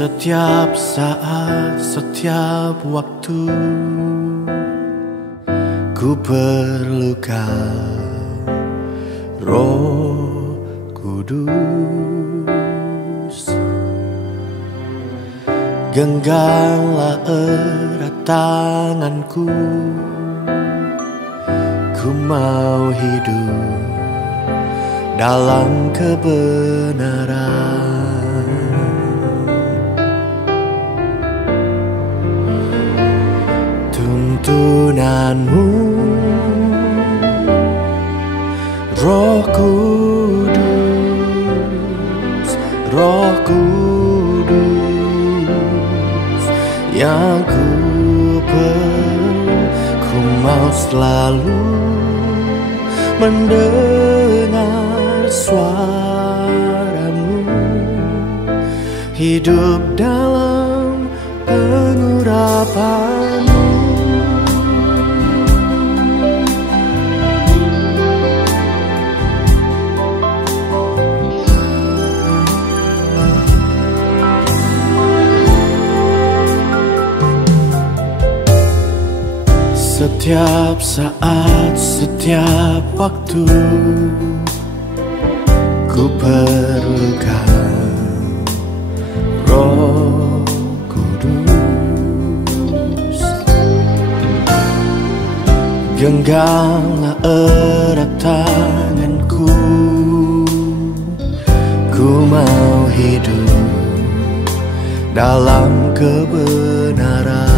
Setiap saat, setiap waktu ku perlukan Roh Kudus. Genggamlah erat tanganku, ku mau hidup dalam kebenaran. Tuntunanmu, Roh Kudus, Roh Kudus, yang ku perlu. Ku mau selalu mendengar suaramu, hidup dalam pengurapan. Setiap saat, setiap waktu ku perlukan Roh Kudus. Genggamlah erat tanganku, ku mau hidup dalam kebenaran.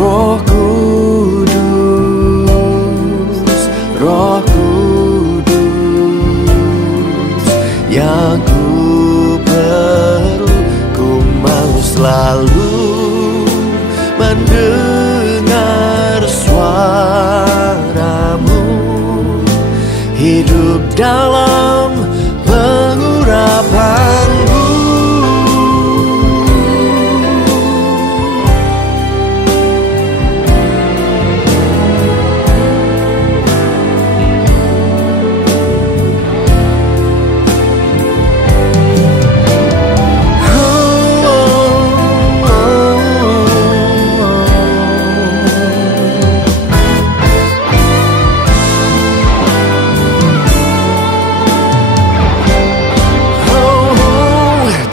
Roh Kudus, Roh Kudus, yang ku perlu. Ku mau selalu mendengar suaramu, hidup dalam pengurapan-Mu.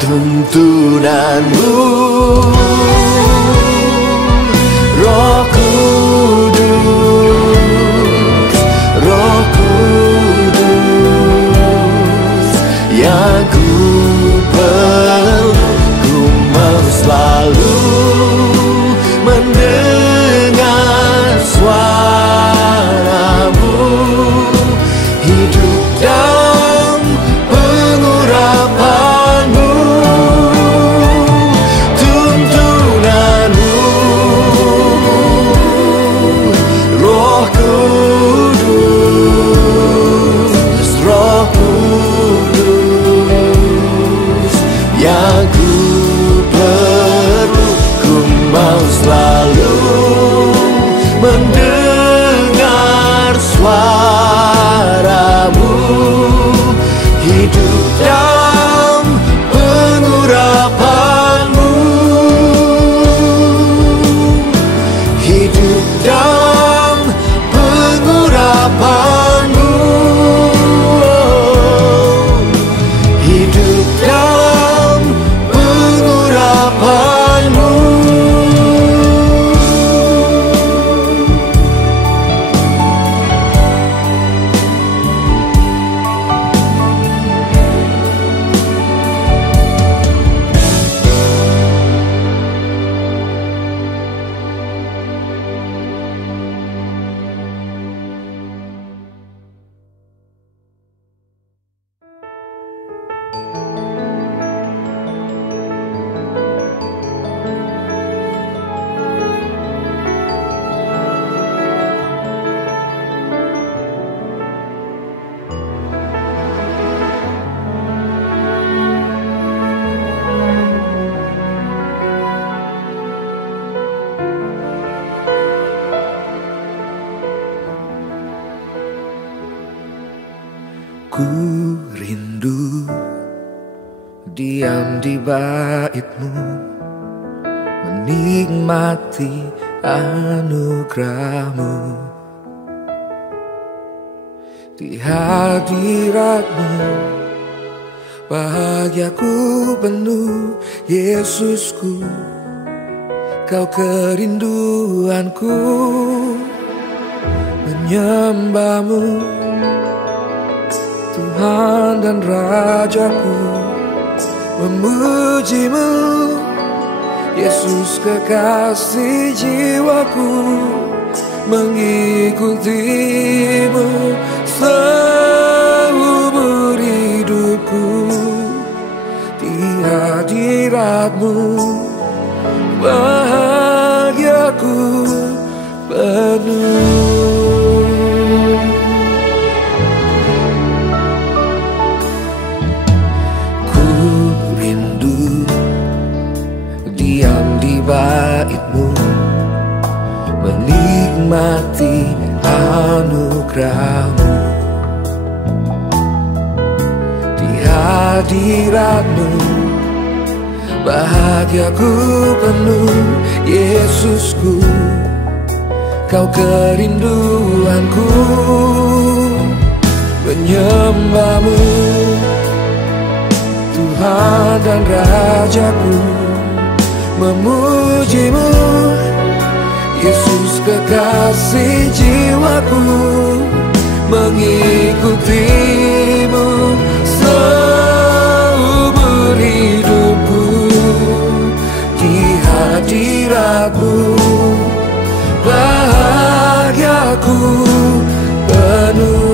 Tuntunanmu, Roh Kudus, Roh Kudus, yang ku perlu. Ku mau selalu mendengar suaramu, hidup dalam pengurapan-Mu. Ku rindu diam di bait-Mu, menikmati anugerah-Mu. Di hadirat-Mu bahagiaku penuh, Yesusku, Kau kerinduanku. Menyembah-Mu, Tuhan dan Rajaku, memuji-Mu, Yesus kekasih jiwaku, mengikuti-Mu seumur hidupku. Di hadirat-Mu bahagiaku penuh. Ku rindu diam di bait-Mu, menikmati anugerah-Mu. Di hadirat-Mu bahagiaku penuh, Yesusku, Kau kerinduanku. Menyembah-Mu, Tuhan dan Rajaku, memuji-Mu, Yesus kekasih jiwaku, mengikuti-Mu seumur hidupku. Di hadirat-Mu bahagiaku penuh.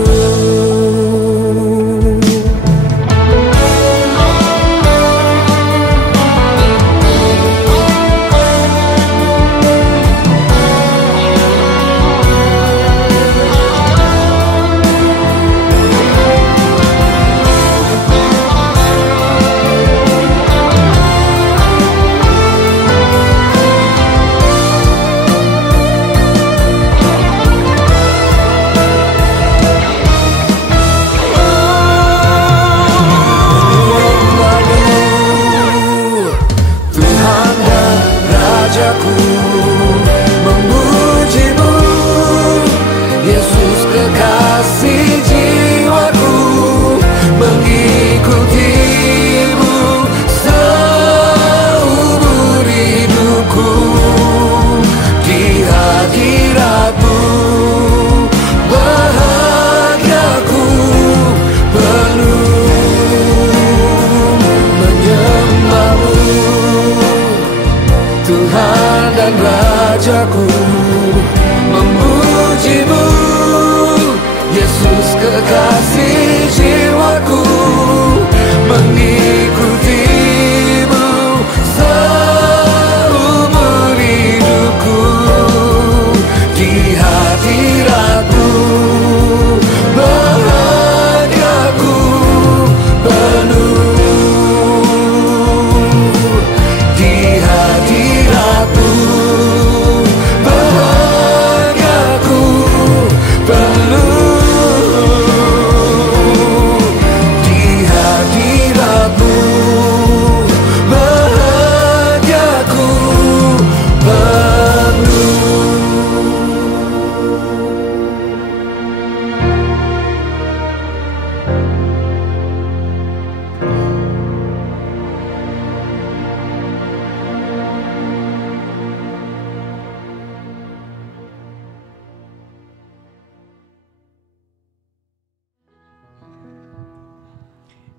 Rajaku, memuji-Mu, Yesus kekasih jiwaku, mengikuti-Mu seumur hidupku. Di hadirat-Mu bahagiaku penuh. Di hadirat-Mu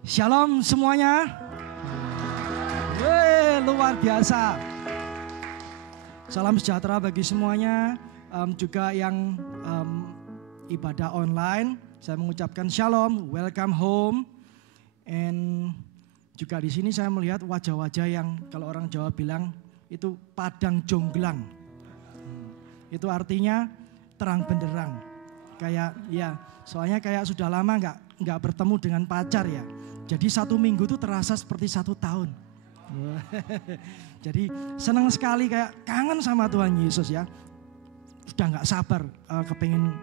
Shalom semuanya. Wih, luar biasa. Salam sejahtera bagi semuanya. Juga yang ibadah online, saya mengucapkan shalom, welcome home. And juga di sini saya melihat wajah-wajah yang kalau orang Jawa bilang itu padang jongglang. Itu artinya terang benderang. Kayak ya, soalnya kayak sudah lama nggak bertemu dengan pacar ya. Jadi 1 minggu itu terasa seperti 1 tahun. Jadi senang sekali, kayak kangen sama Tuhan Yesus ya. Sudah nggak sabar kepengen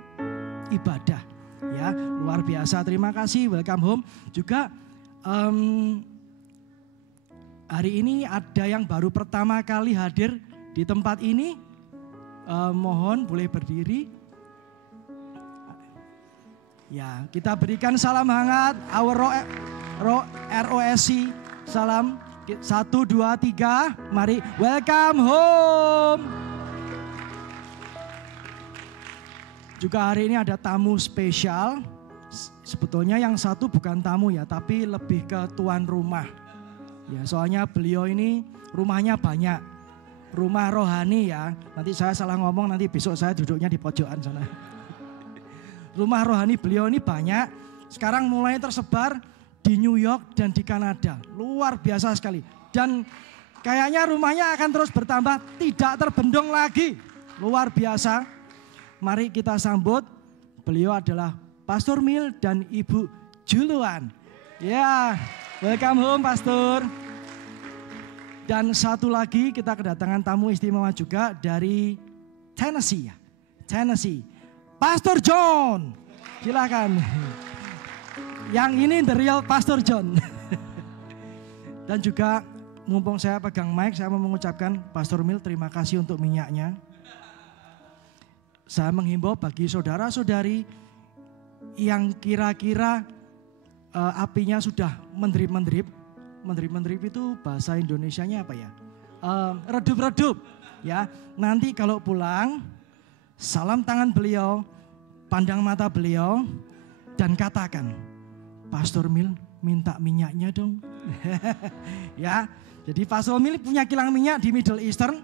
ibadah ya. Ya, luar biasa. Terima kasih. Welcome home. Juga hari ini ada yang baru pertama kali hadir di tempat ini. Mohon boleh berdiri. Ya, kita berikan salam hangat. Our ROSC. Salam. 1, 2, 3. Mari. Welcome home. Juga hari ini ada tamu spesial. Sebetulnya yang satu bukan tamu ya, tapi lebih ke tuan rumah. Ya, soalnya beliau ini rumahnya banyak. Rumah rohani ya. Nanti saya salah ngomong, nanti besok saya duduknya di pojokan sana. Rumah rohani beliau ini banyak. Sekarang mulai tersebar di New York dan di Kanada. Luar biasa sekali. Dan kayaknya rumahnya akan terus bertambah, tidak terbendung lagi. Luar biasa. Mari kita sambut. Beliau adalah Pastor Mil dan Ibu Juluan. Ya, welcome home Pastor. Dan satu lagi kita kedatangan tamu istimewa juga dari Tennessee. Tennessee. Pastor John. Silakan. Yang ini the real Pastor John. Dan juga mumpung saya pegang mic, saya mau mengucapkan Pastor Mil terima kasih untuk minyaknya. Saya menghimbau bagi saudara-saudari yang kira-kira apinya sudah mendrip-mendrip. Mendrip-mendrip itu bahasa Indonesianya apa ya? Redup-redup. Ya, nanti kalau pulang salam tangan beliau, pandang mata beliau, dan katakan, Pastor Mil minta minyaknya dong. Ya, jadi Pastor Mil punya kilang minyak di Middle Eastern,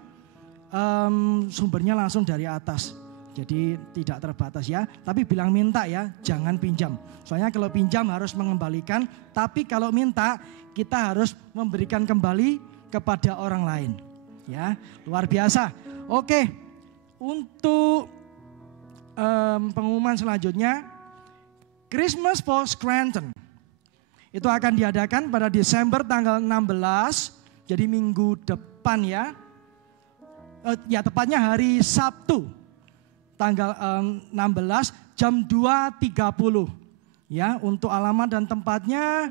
sumbernya langsung dari atas. Jadi tidak terbatas ya, tapi bilang minta ya, jangan pinjam. Soalnya kalau pinjam harus mengembalikan, tapi kalau minta kita harus memberikan kembali kepada orang lain. Ya, luar biasa. Oke, untuk pengumuman selanjutnya, Christmas for Scranton. Itu akan diadakan pada Desember tanggal 16, jadi minggu depan ya. Ya tepatnya hari Sabtu, tanggal 16 jam 2.30. Ya, untuk alamat dan tempatnya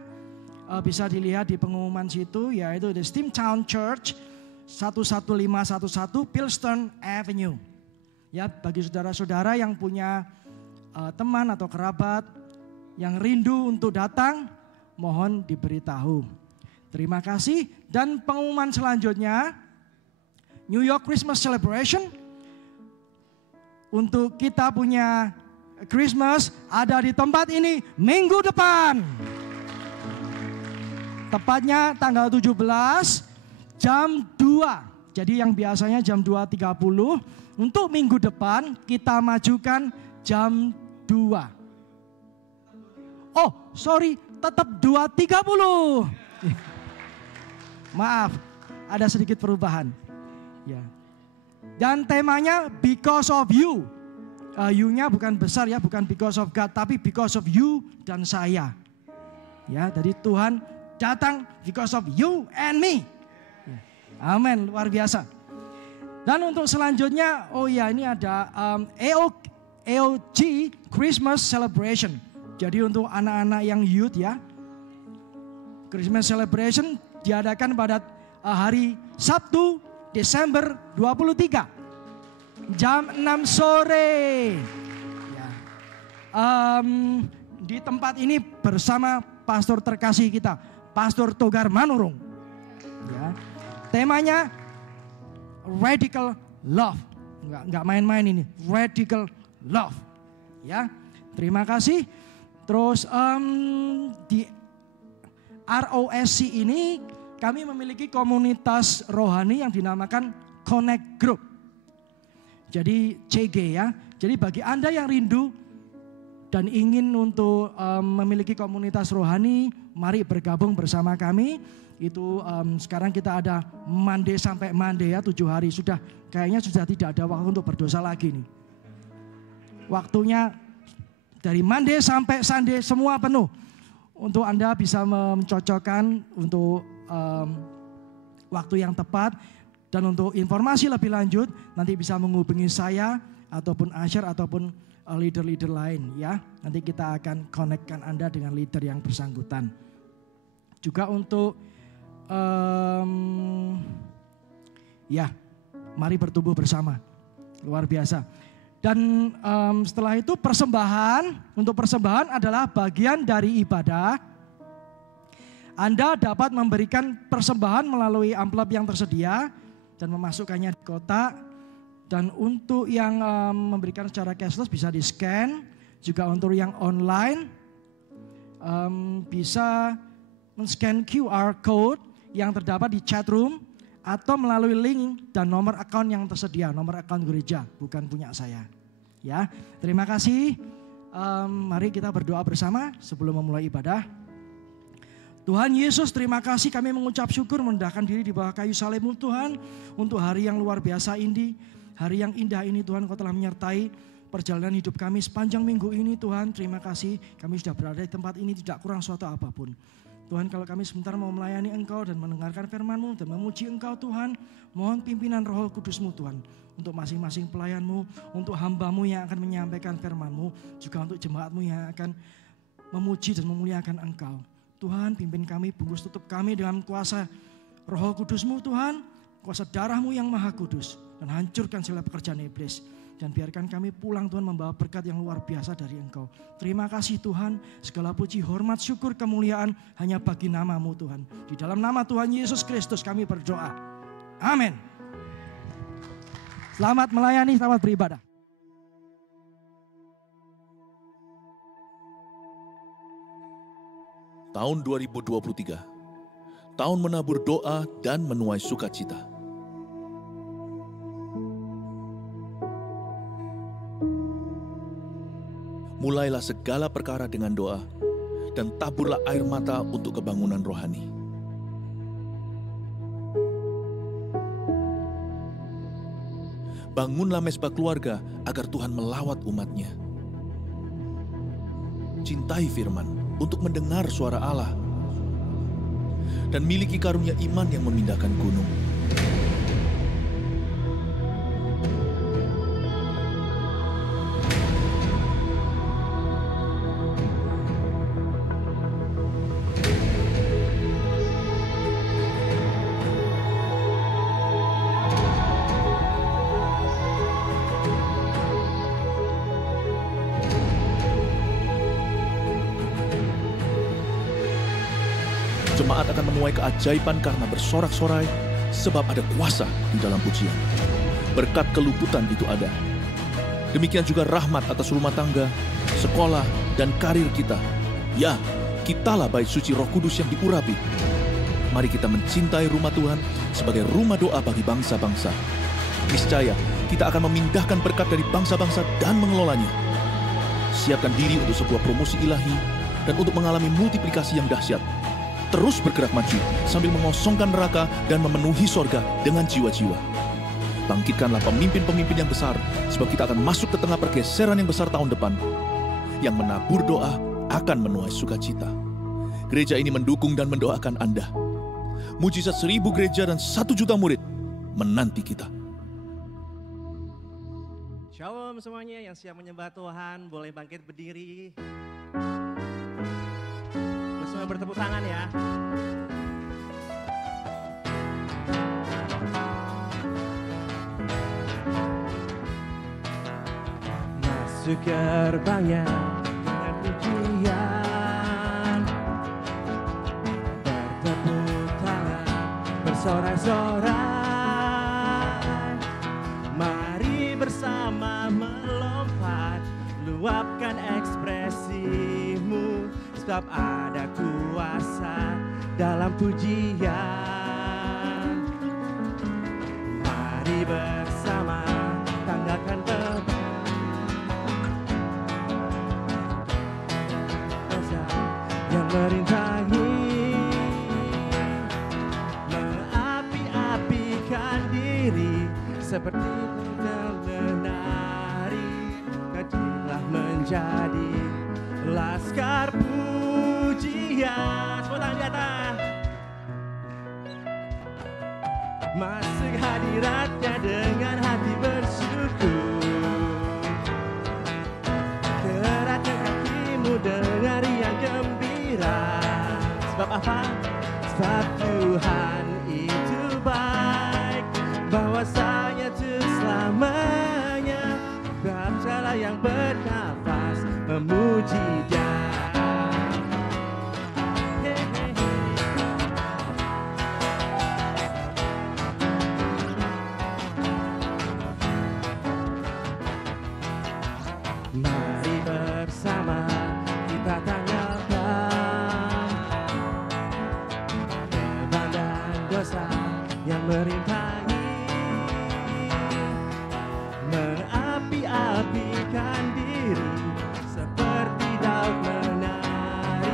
bisa dilihat di pengumuman situ, yaitu The Steamtown Church 11511 Pilston Avenue. Ya, bagi saudara-saudara yang punya teman atau kerabat yang rindu untuk datang, mohon diberitahu. Terima kasih. Dan pengumuman selanjutnya, New York Christmas Celebration. Untuk kita punya Christmas ada di tempat ini minggu depan. Tepatnya tanggal 17 jam 2. Jadi yang biasanya jam 2.30, untuk minggu depan kita majukan jam 2. Oh, sorry, tetap 2.30. Maaf, ada sedikit perubahan. Ya. Dan temanya because of you. You-nya bukan besar ya, bukan because of God, tapi because of you dan saya. Ya, jadi Tuhan datang because of you and me. Ya. Amin, luar biasa. Dan untuk selanjutnya, oh ya ini ada AOG Christmas Celebration. Jadi untuk anak-anak yang youth ya, Christmas Celebration diadakan pada hari Sabtu Desember 23 jam 6 sore. Ya. Di tempat ini bersama pastor terkasih kita, Pastor Togar Manurung. Ya. Temanya Radical Love. Enggak main-main ini, Radical Love. Ya. Terima kasih. Terus di ROSC ini kami memiliki komunitas rohani yang dinamakan Connect Group. Jadi CG ya. Jadi bagi Anda yang rindu dan ingin untuk memiliki komunitas rohani, mari bergabung bersama kami. Itu sekarang kita ada Monday sampai Monday ya, 7 hari. Kayaknya sudah tidak ada waktu untuk berdosa lagi nih. Waktunya dari Monday sampai Sunday semua penuh. Untuk Anda bisa mencocokkan untuk waktu yang tepat. Dan untuk informasi lebih lanjut nanti bisa menghubungi saya ataupun Asher ataupun leader-leader lain ya. Nanti kita akan connect-kan Anda dengan leader yang bersangkutan. Juga untuk ya, mari bertumbuh bersama. Luar biasa. Dan setelah itu persembahan, untuk persembahan adalah bagian dari ibadah. Anda dapat memberikan persembahan melalui amplop yang tersedia dan memasukkannya di kotak. Dan untuk yang memberikan secara cashless bisa di scan. Juga untuk yang online bisa men-scan QR code yang terdapat di chat room. Atau melalui link dan nomor account yang tersedia, nomor account gereja, bukan punya saya. Ya, terima kasih. Mari kita berdoa bersama sebelum memulai ibadah. Tuhan Yesus, terima kasih, kami mengucap syukur merendahkan diri di bawah kayu salib-Mu Tuhan, untuk hari yang luar biasa ini, hari yang indah ini Tuhan, Kau telah menyertai perjalanan hidup kami sepanjang minggu ini Tuhan. Terima kasih, kami sudah berada di tempat ini tidak kurang suatu apapun. Tuhan, kalau kami sebentar mau melayani Engkau dan mendengarkan firman-Mu dan memuji Engkau Tuhan, mohon pimpinan Roh Kudus-Mu Tuhan, untuk masing-masing pelayan-Mu, untuk hamba-Mu yang akan menyampaikan firman-Mu, juga untuk jemaat-Mu yang akan memuji dan memuliakan Engkau. Tuhan, pimpin kami, bungkus tutup kami dengan kuasa Roh Kudus-Mu Tuhan, kuasa darah-Mu yang maha kudus, dan hancurkan segala pekerjaan iblis. Dan biarkan kami pulang Tuhan membawa berkat yang luar biasa dari Engkau. Terima kasih Tuhan, segala puji, hormat, syukur, kemuliaan hanya bagi nama-Mu Tuhan. Di dalam nama Tuhan Yesus Kristus kami berdoa. Amin. Selamat melayani, selamat beribadah. Tahun 2023, tahun menabur doa dan menuai sukacita. Mulailah segala perkara dengan doa, dan taburlah air mata untuk kebangunan rohani. Bangunlah mezbah keluarga agar Tuhan melawat umat-Nya. Cintai firman untuk mendengar suara Allah, dan miliki karunia iman yang memindahkan gunung. Jemaat akan menuai keajaiban karena bersorak-sorai, sebab ada kuasa di dalam pujian. Berkat keluputan itu ada. Demikian juga rahmat atas rumah tangga, sekolah, dan karir kita. Ya, kitalah bait suci Roh Kudus yang diurapi. Mari kita mencintai rumah Tuhan sebagai rumah doa bagi bangsa-bangsa. Niscaya kita akan memindahkan berkat dari bangsa-bangsa dan mengelolanya. Siapkan diri untuk sebuah promosi ilahi dan untuk mengalami multiplikasi yang dahsyat. Terus bergerak maju sambil mengosongkan neraka dan memenuhi sorga dengan jiwa-jiwa. Bangkitkanlah pemimpin-pemimpin yang besar, sebab kita akan masuk ke tengah pergeseran yang besar tahun depan. Yang menabur doa akan menuai sukacita. Gereja ini mendukung dan mendoakan Anda. Mujizat 1000 gereja dan 1 juta murid menanti kita. Shalom semuanya yang siap menyembah Tuhan, boleh bangkit berdiri. Semua bertepuk tangan ya. Masuk gerbangnya dengan pujian, bertepuk tangan, bersorak-sorai. Mari bersama melompat, luapkan ekspresimu, sebab ada kuasa dalam pujian. Mari bersama tanggalkan kuasa yang merintangi, mengapi-apikan diri seperti menari. Kadilah menjadi laskar pujian. Semua tangan di atas. Masuk hadiratnya dengan hati bersyukur. gembira. Sebab apa? Sebab Tuhan itu baik, bahwasanya untuk selamanya. Sebab segala yang bernafas memuji Dia. Mari bersama kita tanggalkan beban dan dosa yang merintangi, mengapi-apikan diri seperti Daud menari,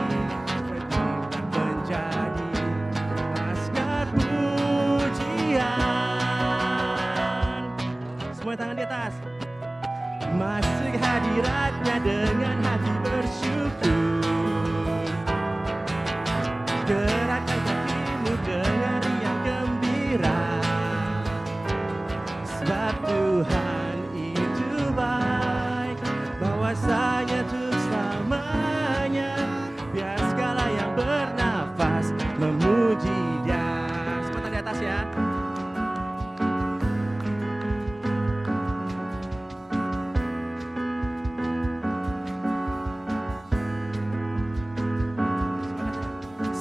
bertindak menjadi maskot pujian. Semua tangan di atas. Masuk hadiratnya dengan hati bersyukur, gerakkan kakimu dengan riang gembira. Sebab Tuhan itu baik, bahwasanya untuk selamanya. Biar segala yang bernafas memuji Dia. Semua tangan di atas ya.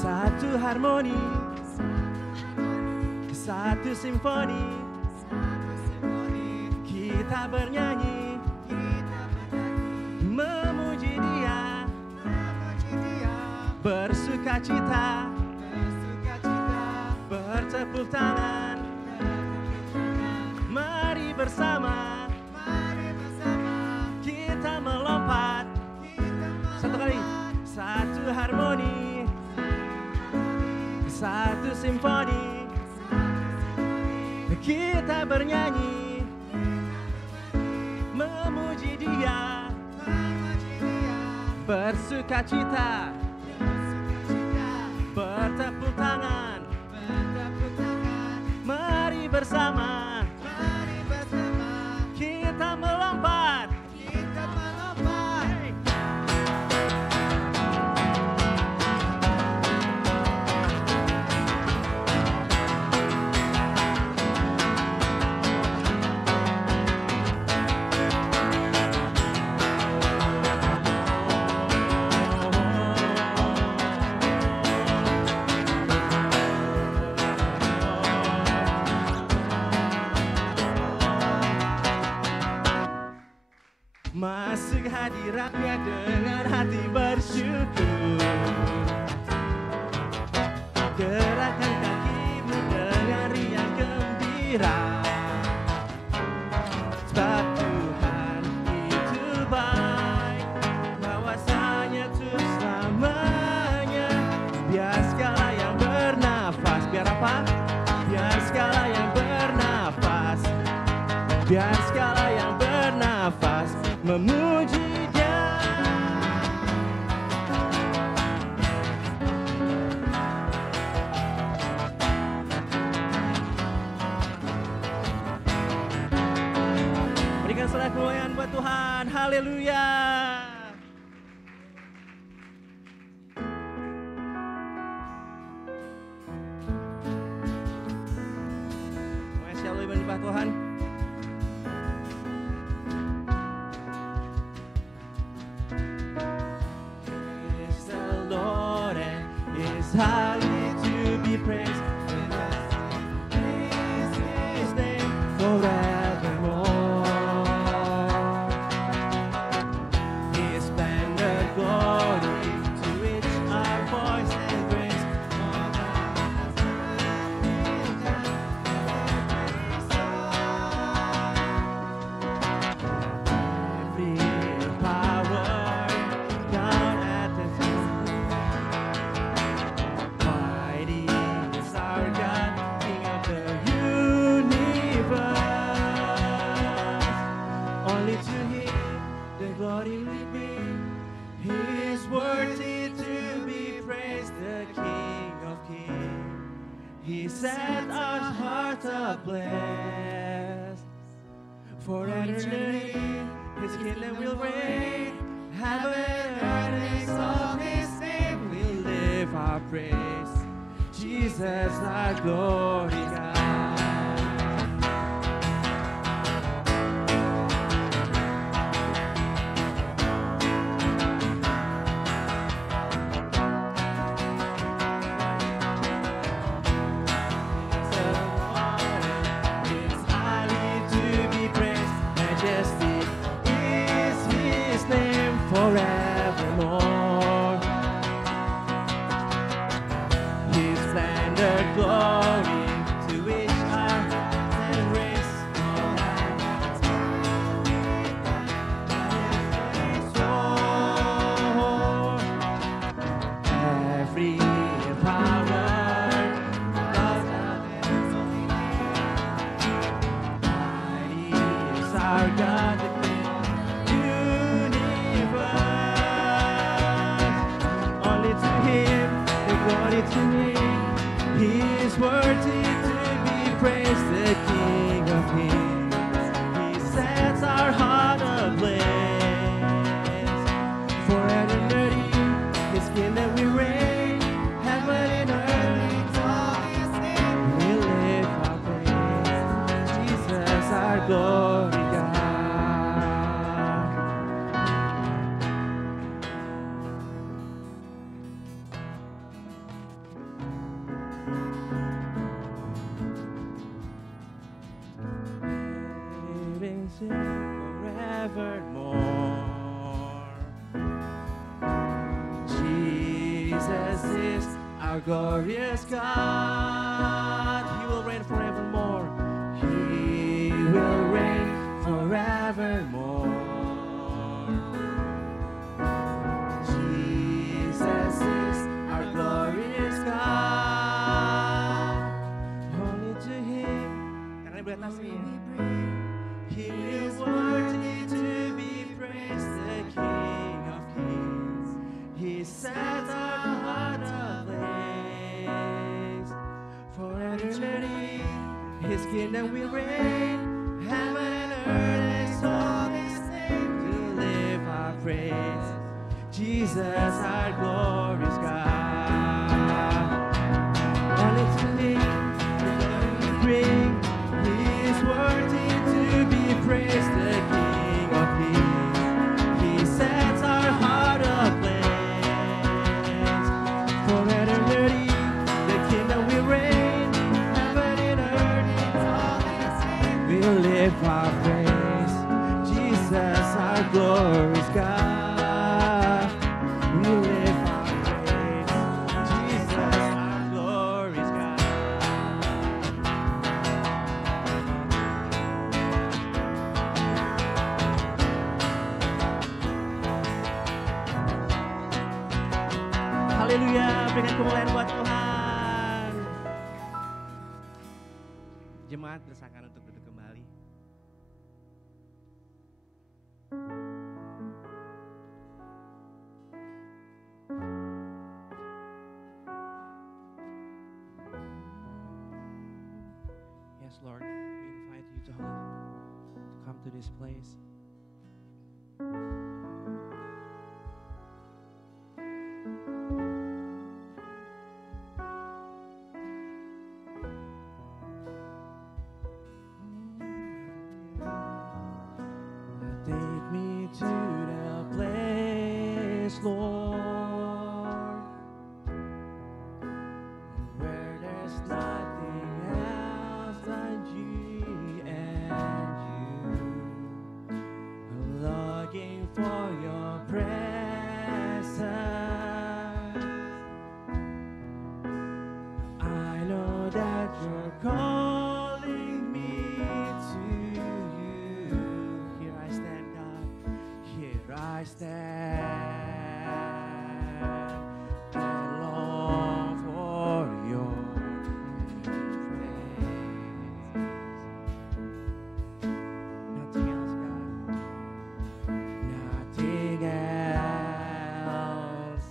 Satu harmoni, satu simfoni, kita bernyanyi, memuji Dia, bersuka cita, bertepuk tangan. Mari bersama, kita melompat. Satu kali, satu harmoni, satu simfoni, kita bernyanyi, memuji Dia, bersuka cita, bertepuk tangan. Mari bersama, kita melompat. Masuk hadiratnya dengan hati bersyukur, gerakkan kakimu dengan riang gembira. Sebab Tuhan itu baik, bahwasanya untuk selamanya. Biar segala yang bernafas, biar apa? Biar segala yang bernafas, biar segala yang bernafas memuji Dia. Berikan salah kemuliaan buat Tuhan. Haleluya. Makasih Allah menyembah Tuhan. Highly to be praised, praise His name forevermore. His splendor, glory, to which our voices raise. Every power down at the throne. Mighty is our God, King of the universe. Only to Him the glory will be. He is worthy to be praised, the King of Kings. He set our hearts ablaze. For eternity, His kingdom will reign. Heaven and earth exalt His name. We'll praised. Jesus, our glory God. It's highly to be praised. Majesty is His name forevermore. His splendor, glory, to which our and race all every power, love, mighty is our God, the universe. Only to Him the glory to me. He is worthy to be praised, the King of Kings. He sets our heart ablaze. For eternity, His kingdom we reign. Heaven and earth, we lift our praise. Jesus, our glory God. Living forevermore. Jesus is our glorious God. He will reign forevermore. He will reign forevermore. Jesus is our glorious God. Only to Him. Karena beratasi ya. He is worthy to be praised, the King of Kings. He sets our heart ablaze. For eternity, His kingdom will reign. Heaven and earth exalt His name to live our praise. Jesus, our glorious God. Only to Him the glory we bring. He is worthy to be praised, the King of Kings. He sets our heart ablaze. For eternity, the kingdom will reign. Heaven and earth exalt His name. We'll lift our praise. Jesus, our glorious God. We lift our praise. Jesus, our glorious God. Haleluya, berikan kemuliaan buat Tuhan. Jemaat bersakan untuk duduk kembali. Yes, Lord, we invite you to come to this place. Take me to the place, Lord, where there's nothing else than you and you. I'm longing for your presence. I know that you're calling me to you. Here I stand, God. Here I stand and long for your praise. Nothing else, God. Nothing else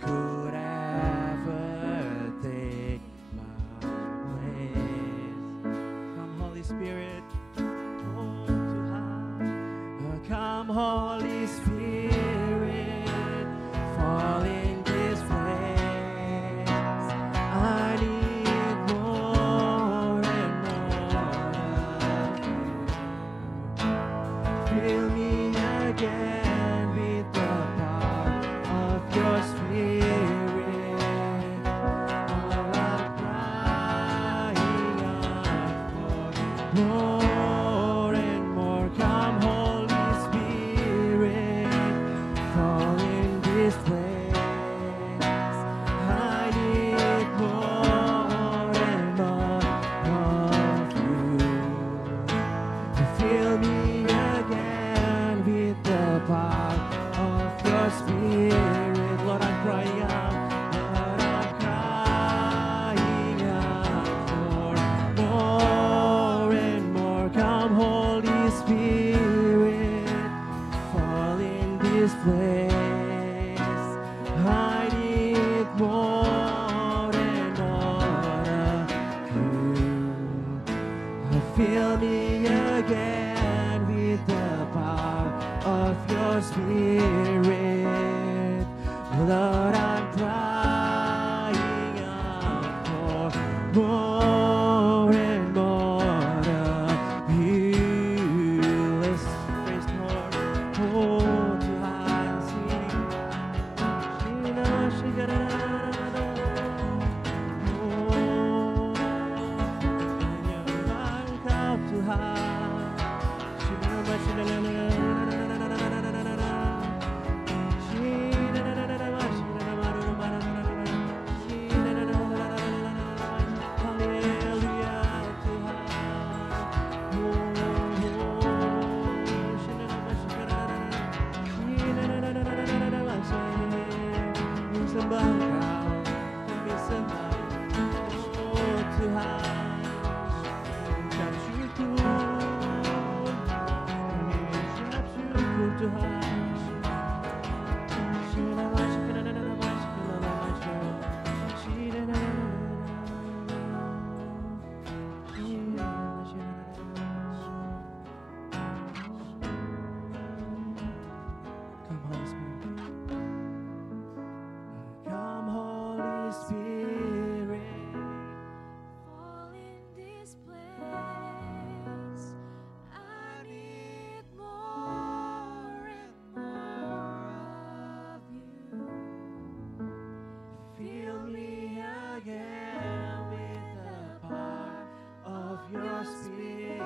could ever take my place. crying out, Lord, I'm crying out for more and more. Come, Holy Spirit, fall in this place. I need more and more of you. Fill me again with the power of your Spirit. Lord, I'm crying out for more and more of you. Let's praise the Lord. Hold your hands, sing. Come, Holy Spirit. Fall in this place. I need more and more of you. Fill me again with the power of your Spirit.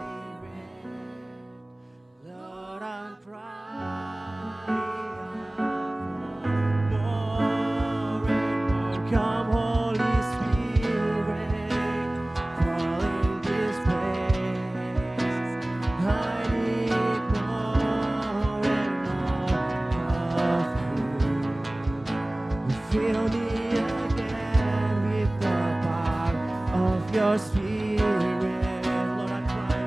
Lord, I'm crying out for more and more. Come, Holy Spirit, fall in this place. I need more and more of you. Fill me again with the power of your Spirit. Lord, I'm crying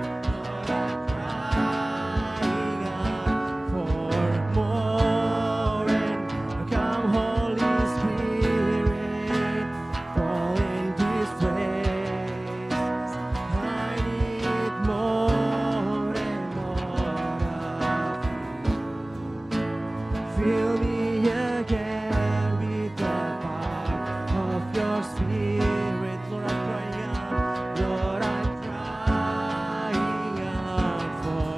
out for more. And come, Holy Spirit, fall in this place. I need more and more of you. Fill me again with the power of your Spirit. Lord, I'm crying out. Lord, I'm crying out for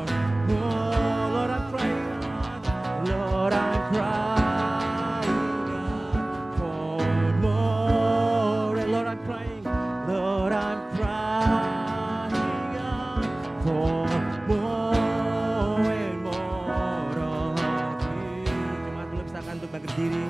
more. Lord, I'm crying out. Lord, I'm crying out for more. And Lord, I'm crying. Lord, I'm crying out for more and more of you. Jemaat boleh silakan untuk berdiri.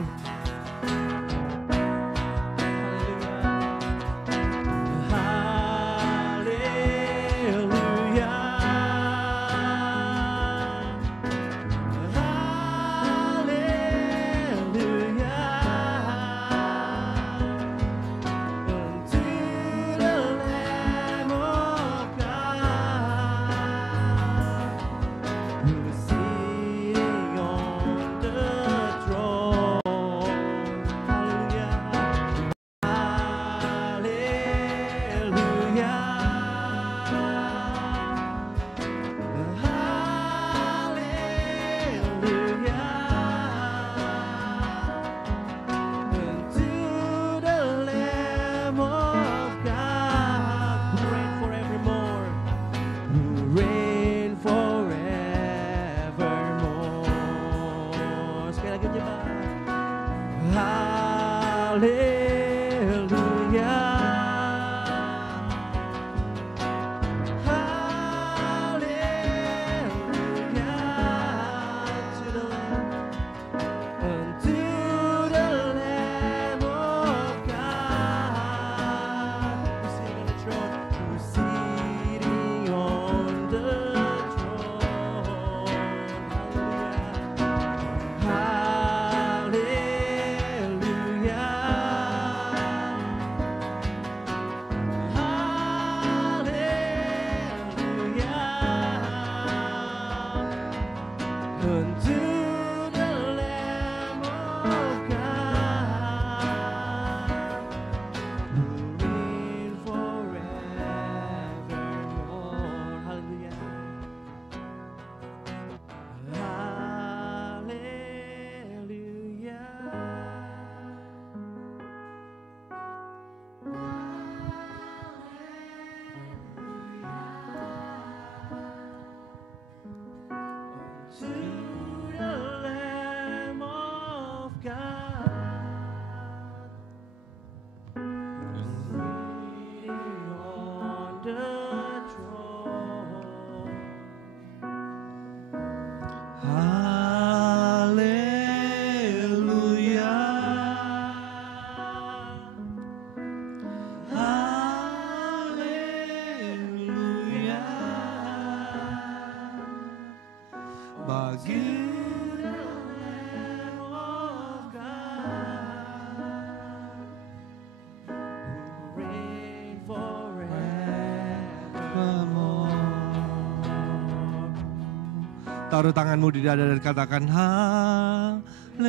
taruh tanganmu di dada dan katakan haleluya.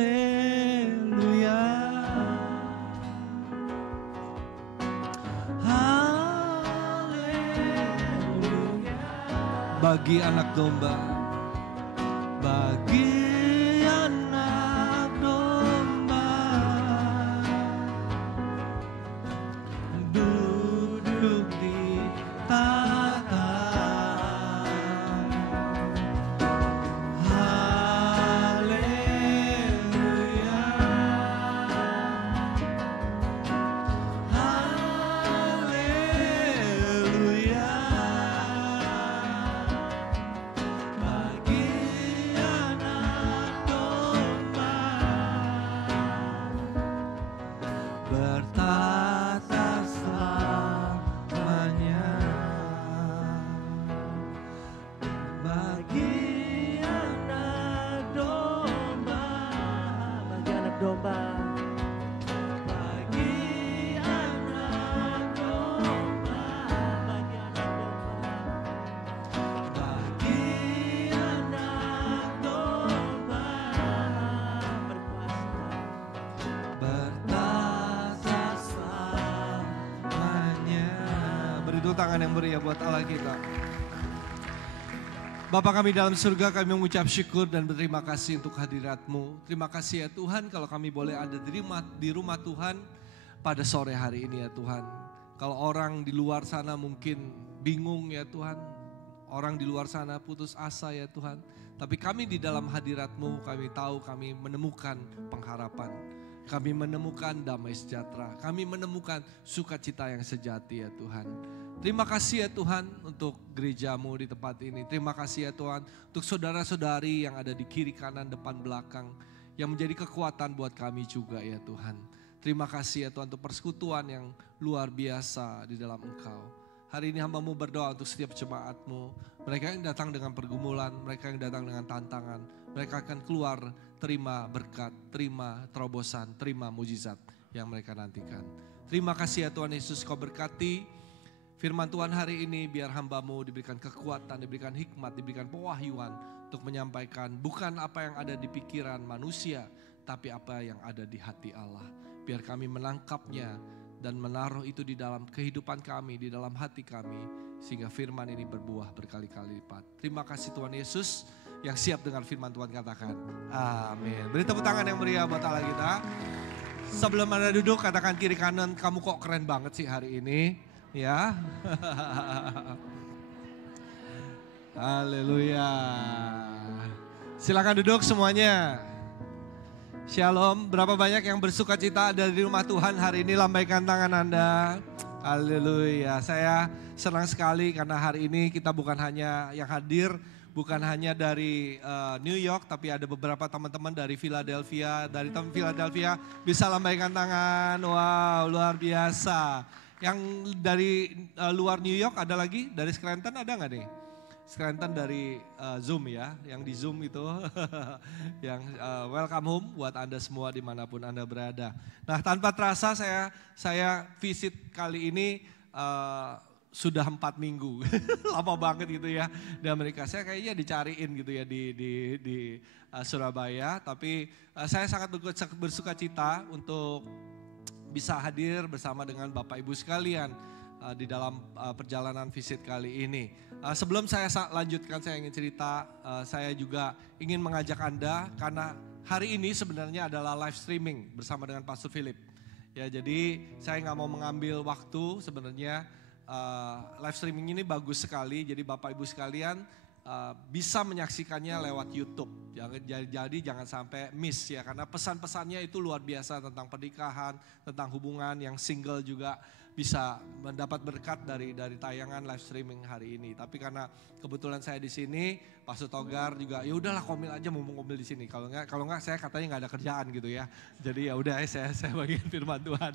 Haleluya. Bagi anak domba. Bagi anak domba. Duduk di tahta. Haleluya. Haleluya. Bagi anak domba bertata selamanya. Bagi anak domba, Bagi anak domba. bagi anak domba, Bagi anak domba. bagi anak domba bertata selamanya. Beri tepuk tangan yang meriah buat Allah kita. Bapa kami dalam surga, kami mengucap syukur dan berterima kasih untuk hadirat-Mu. Terima kasih ya Tuhan kalau kami boleh ada di rumah Tuhan pada sore hari ini ya Tuhan. Kalau orang di luar sana mungkin bingung ya Tuhan. Orang di luar sana putus asa ya Tuhan. Tapi kami di dalam hadirat-Mu, kami tahu kami menemukan pengharapan. Kami menemukan damai sejahtera. Kami menemukan sukacita yang sejati ya Tuhan. Terima kasih ya Tuhan untuk gereja-Mu di tempat ini. Terima kasih ya Tuhan untuk saudara-saudari yang ada di kiri, kanan, depan, belakang. Yang menjadi kekuatan buat kami juga ya Tuhan. Terima kasih ya Tuhan untuk persekutuan yang luar biasa di dalam Engkau. Hari ini hamba-Mu berdoa untuk setiap jemaat-Mu. Mereka yang datang dengan pergumulan, mereka yang datang dengan tantangan. Mereka akan keluar terima berkat, terima terobosan, terima mujizat yang mereka nantikan. Terima kasih ya Tuhan Yesus, Kau berkati firman Tuhan hari ini, biar hamba-Mu diberikan kekuatan, diberikan hikmat, diberikan pewahyuan untuk menyampaikan bukan apa yang ada di pikiran manusia, tapi apa yang ada di hati Allah. Biar kami menangkapnya dan menaruh itu di dalam kehidupan kami, di dalam hati kami, sehingga firman ini berbuah berkali-kali lipat. Terima kasih Tuhan Yesus yang siap dengar firman Tuhan katakan. Amin. Beri tepuk tangan yang meriah buat Allah kita. Sebelum Anda duduk, katakan kiri kanan, kamu kok keren banget sih hari ini. Ya. Haleluya. Silakan duduk semuanya. Shalom, berapa banyak yang bersuka cita ada di rumah Tuhan hari ini, lambaikan tangan Anda. Haleluya. Saya senang sekali karena hari ini kita bukan hanya yang hadir, bukan hanya dari New York, tapi ada beberapa teman-teman dari Philadelphia. Dari Philadelphia bisa lambaikan tangan, wow luar biasa. Yang dari luar New York ada lagi, dari Scranton ada nggak nih? Scranton dari Zoom ya, yang di Zoom itu, yang welcome home buat Anda semua dimanapun Anda berada. Nah tanpa terasa saya visit kali ini sudah 4 minggu, lama banget gitu ya di Amerika. Saya kayaknya dicariin gitu ya di Surabaya, tapi saya sangat bersuka cita untuk bisa hadir bersama dengan Bapak Ibu sekalian di dalam perjalanan visit kali ini. Sebelum saya lanjutkan, saya ingin cerita, saya juga ingin mengajak Anda karena hari ini sebenarnya adalah live streaming bersama dengan Pastor Philip. Ya, jadi saya nggak mau mengambil waktu sebenarnya. Live streaming ini bagus sekali, jadi Bapak Ibu sekalian bisa menyaksikannya lewat YouTube. Jadi jangan sampai miss ya, karena pesan-pesannya itu luar biasa tentang pernikahan, tentang hubungan, yang single juga bisa mendapat berkat dari tayangan live streaming hari ini. Tapi karena kebetulan saya di sini, Pastor Togar juga ya udahlah komil aja, mumpung komil di sini. Kalau nggak saya katanya nggak ada kerjaan gitu ya. Jadi ya udah saya bagian firman Tuhan.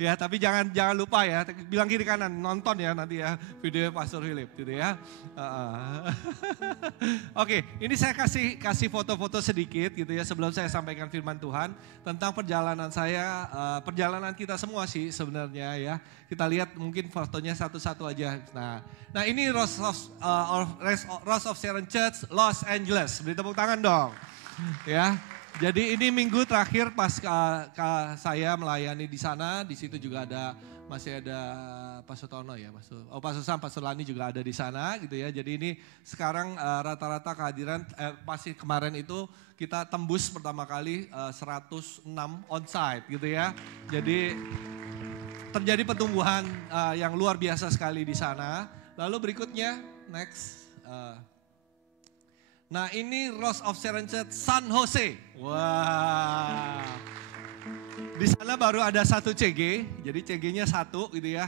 Ya tapi jangan lupa ya, bilang kiri kanan nonton ya nanti ya video Pastor Philip gitu ya. Oke, ini saya kasih foto-foto sedikit gitu ya sebelum saya sampaikan firman Tuhan tentang perjalanan saya, perjalanan kita semua sih sebenarnya ya. Kita lihat mungkin fotonya satu-satu aja. Nah ini Rose of Sharon Church Los Angeles. Beri tepuk tangan dong. Ya. Jadi ini minggu terakhir pas saya melayani di sana, di situ juga masih ada Pak Sutono ya, Pak Susam, Pak Surlani juga ada di sana gitu ya. Jadi ini sekarang rata-rata kehadiran, pasti kemarin itu kita tembus pertama kali 106 onsite gitu ya. Jadi terjadi pertumbuhan yang luar biasa sekali di sana. Lalu berikutnya, next. Nah ini Rose of Sharon Church San Jose. Wah. Di sana baru ada satu CG, jadi CG-nya satu gitu ya.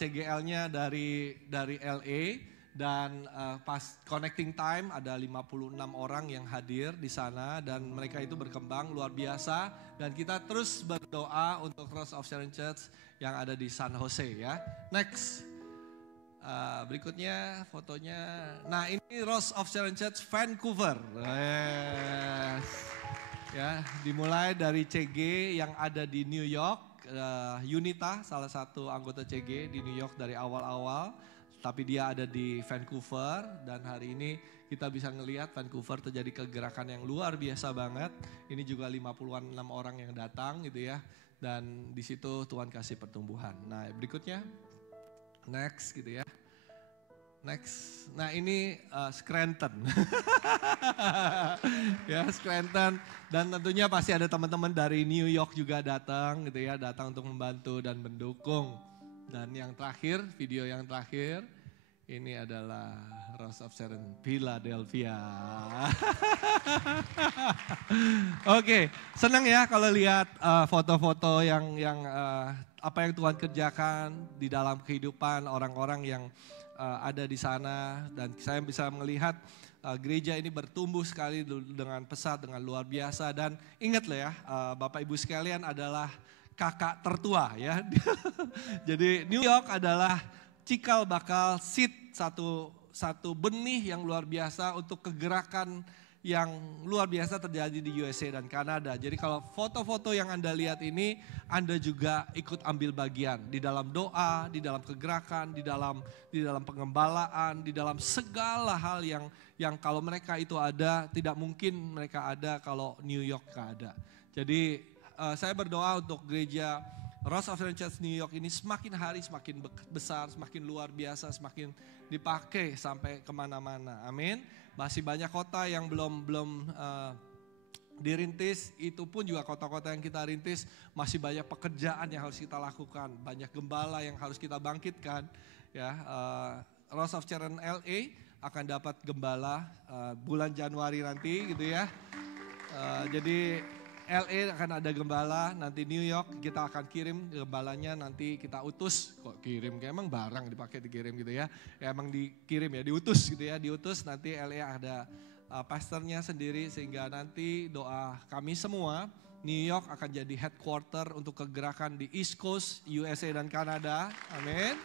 CGL-nya dari LA dan pas connecting time ada 56 orang yang hadir di sana dan mereka itu berkembang luar biasa. Dan kita terus berdoa untuk Rose of Sharon Church yang ada di San Jose ya. Next. Berikutnya fotonya, nah ini Rose of Sharon Church Vancouver. Yes. Ya, dimulai dari CG yang ada di New York, Unita salah satu anggota CG di New York dari awal-awal, tapi dia ada di Vancouver dan hari ini kita bisa ngelihat Vancouver terjadi kegerakan yang luar biasa banget. Ini juga 56 orang yang datang gitu ya, dan di situ Tuhan kasih pertumbuhan. Nah berikutnya. Next gitu ya. Next. Nah ini Scranton. Ya Scranton. Dan tentunya pasti ada teman-teman dari New York juga datang gitu ya. Datang untuk membantu dan mendukung. Dan yang terakhir, video yang terakhir. Ini adalah Rose of Sharon Philadelphia. Oke, senang ya kalau lihat foto-foto yang apa yang Tuhan kerjakan di dalam kehidupan orang-orang yang ada di sana. Dan saya bisa melihat gereja ini bertumbuh sekali dengan pesat, dengan luar biasa. Dan ingatlah ya, Bapak Ibu sekalian adalah kakak tertua ya. Jadi New York adalah cikal bakal seed satu benih yang luar biasa untuk kegerakan yang luar biasa terjadi di USA dan Kanada. Jadi kalau foto-foto yang Anda lihat ini, Anda juga ikut ambil bagian di dalam doa, di dalam kegerakan, di dalam pengembalaan, di dalam segala hal yang kalau mereka itu ada, tidak mungkin mereka ada kalau New York gak ada. Jadi saya berdoa untuk gereja Rose of Sharon Church New York ini semakin hari semakin besar, semakin luar biasa, semakin dipakai sampai kemana-mana. Amin. Masih banyak kota yang belum dirintis, itu pun juga kota-kota yang kita rintis masih banyak pekerjaan yang harus kita lakukan, banyak gembala yang harus kita bangkitkan. Ya, Rose of Sharon LA akan dapat gembala bulan Januari nanti, gitu ya. Jadi LA akan ada gembala, nanti New York kita akan kirim gembalanya, nanti kita utus. Kok kirim, kayak emang barang dipakai dikirim gitu ya. Ya emang dikirim ya, diutus gitu ya, diutus nanti LA ada pastornya sendiri sehingga nanti doa kami semua New York akan jadi headquarter untuk kegerakan di East Coast, USA dan Kanada. Amin.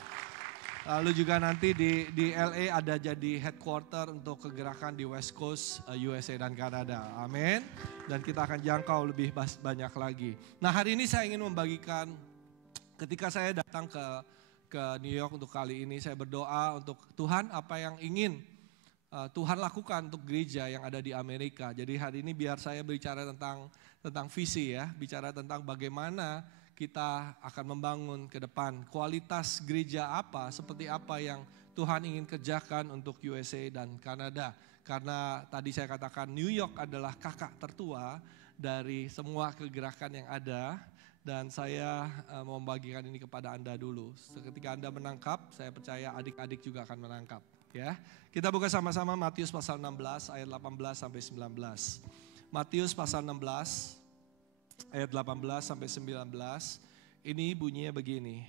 Lalu juga nanti di LA ada jadi headquarter untuk kegerakan di West Coast, USA dan Kanada. Amin. Dan kita akan jangkau lebih banyak lagi. Nah hari ini saya ingin membagikan, ketika saya datang ke New York untuk kali ini, saya berdoa untuk Tuhan apa yang ingin Tuhan lakukan untuk gereja yang ada di Amerika. Jadi hari ini biar saya bicara tentang visi ya, bicara tentang bagaimana kita akan membangun ke depan kualitas gereja apa, seperti apa yang Tuhan ingin kerjakan untuk USA dan Kanada. Karena tadi saya katakan New York adalah kakak tertua dari semua kegerakan yang ada. Dan saya mau membagikan ini kepada Anda dulu. Ketika Anda menangkap, saya percaya adik-adik juga akan menangkap. Ya, kita buka sama-sama Matius pasal 16 ayat 18 sampai 19. Matius pasal 16 ayat 18 sampai 19, ini bunyinya begini.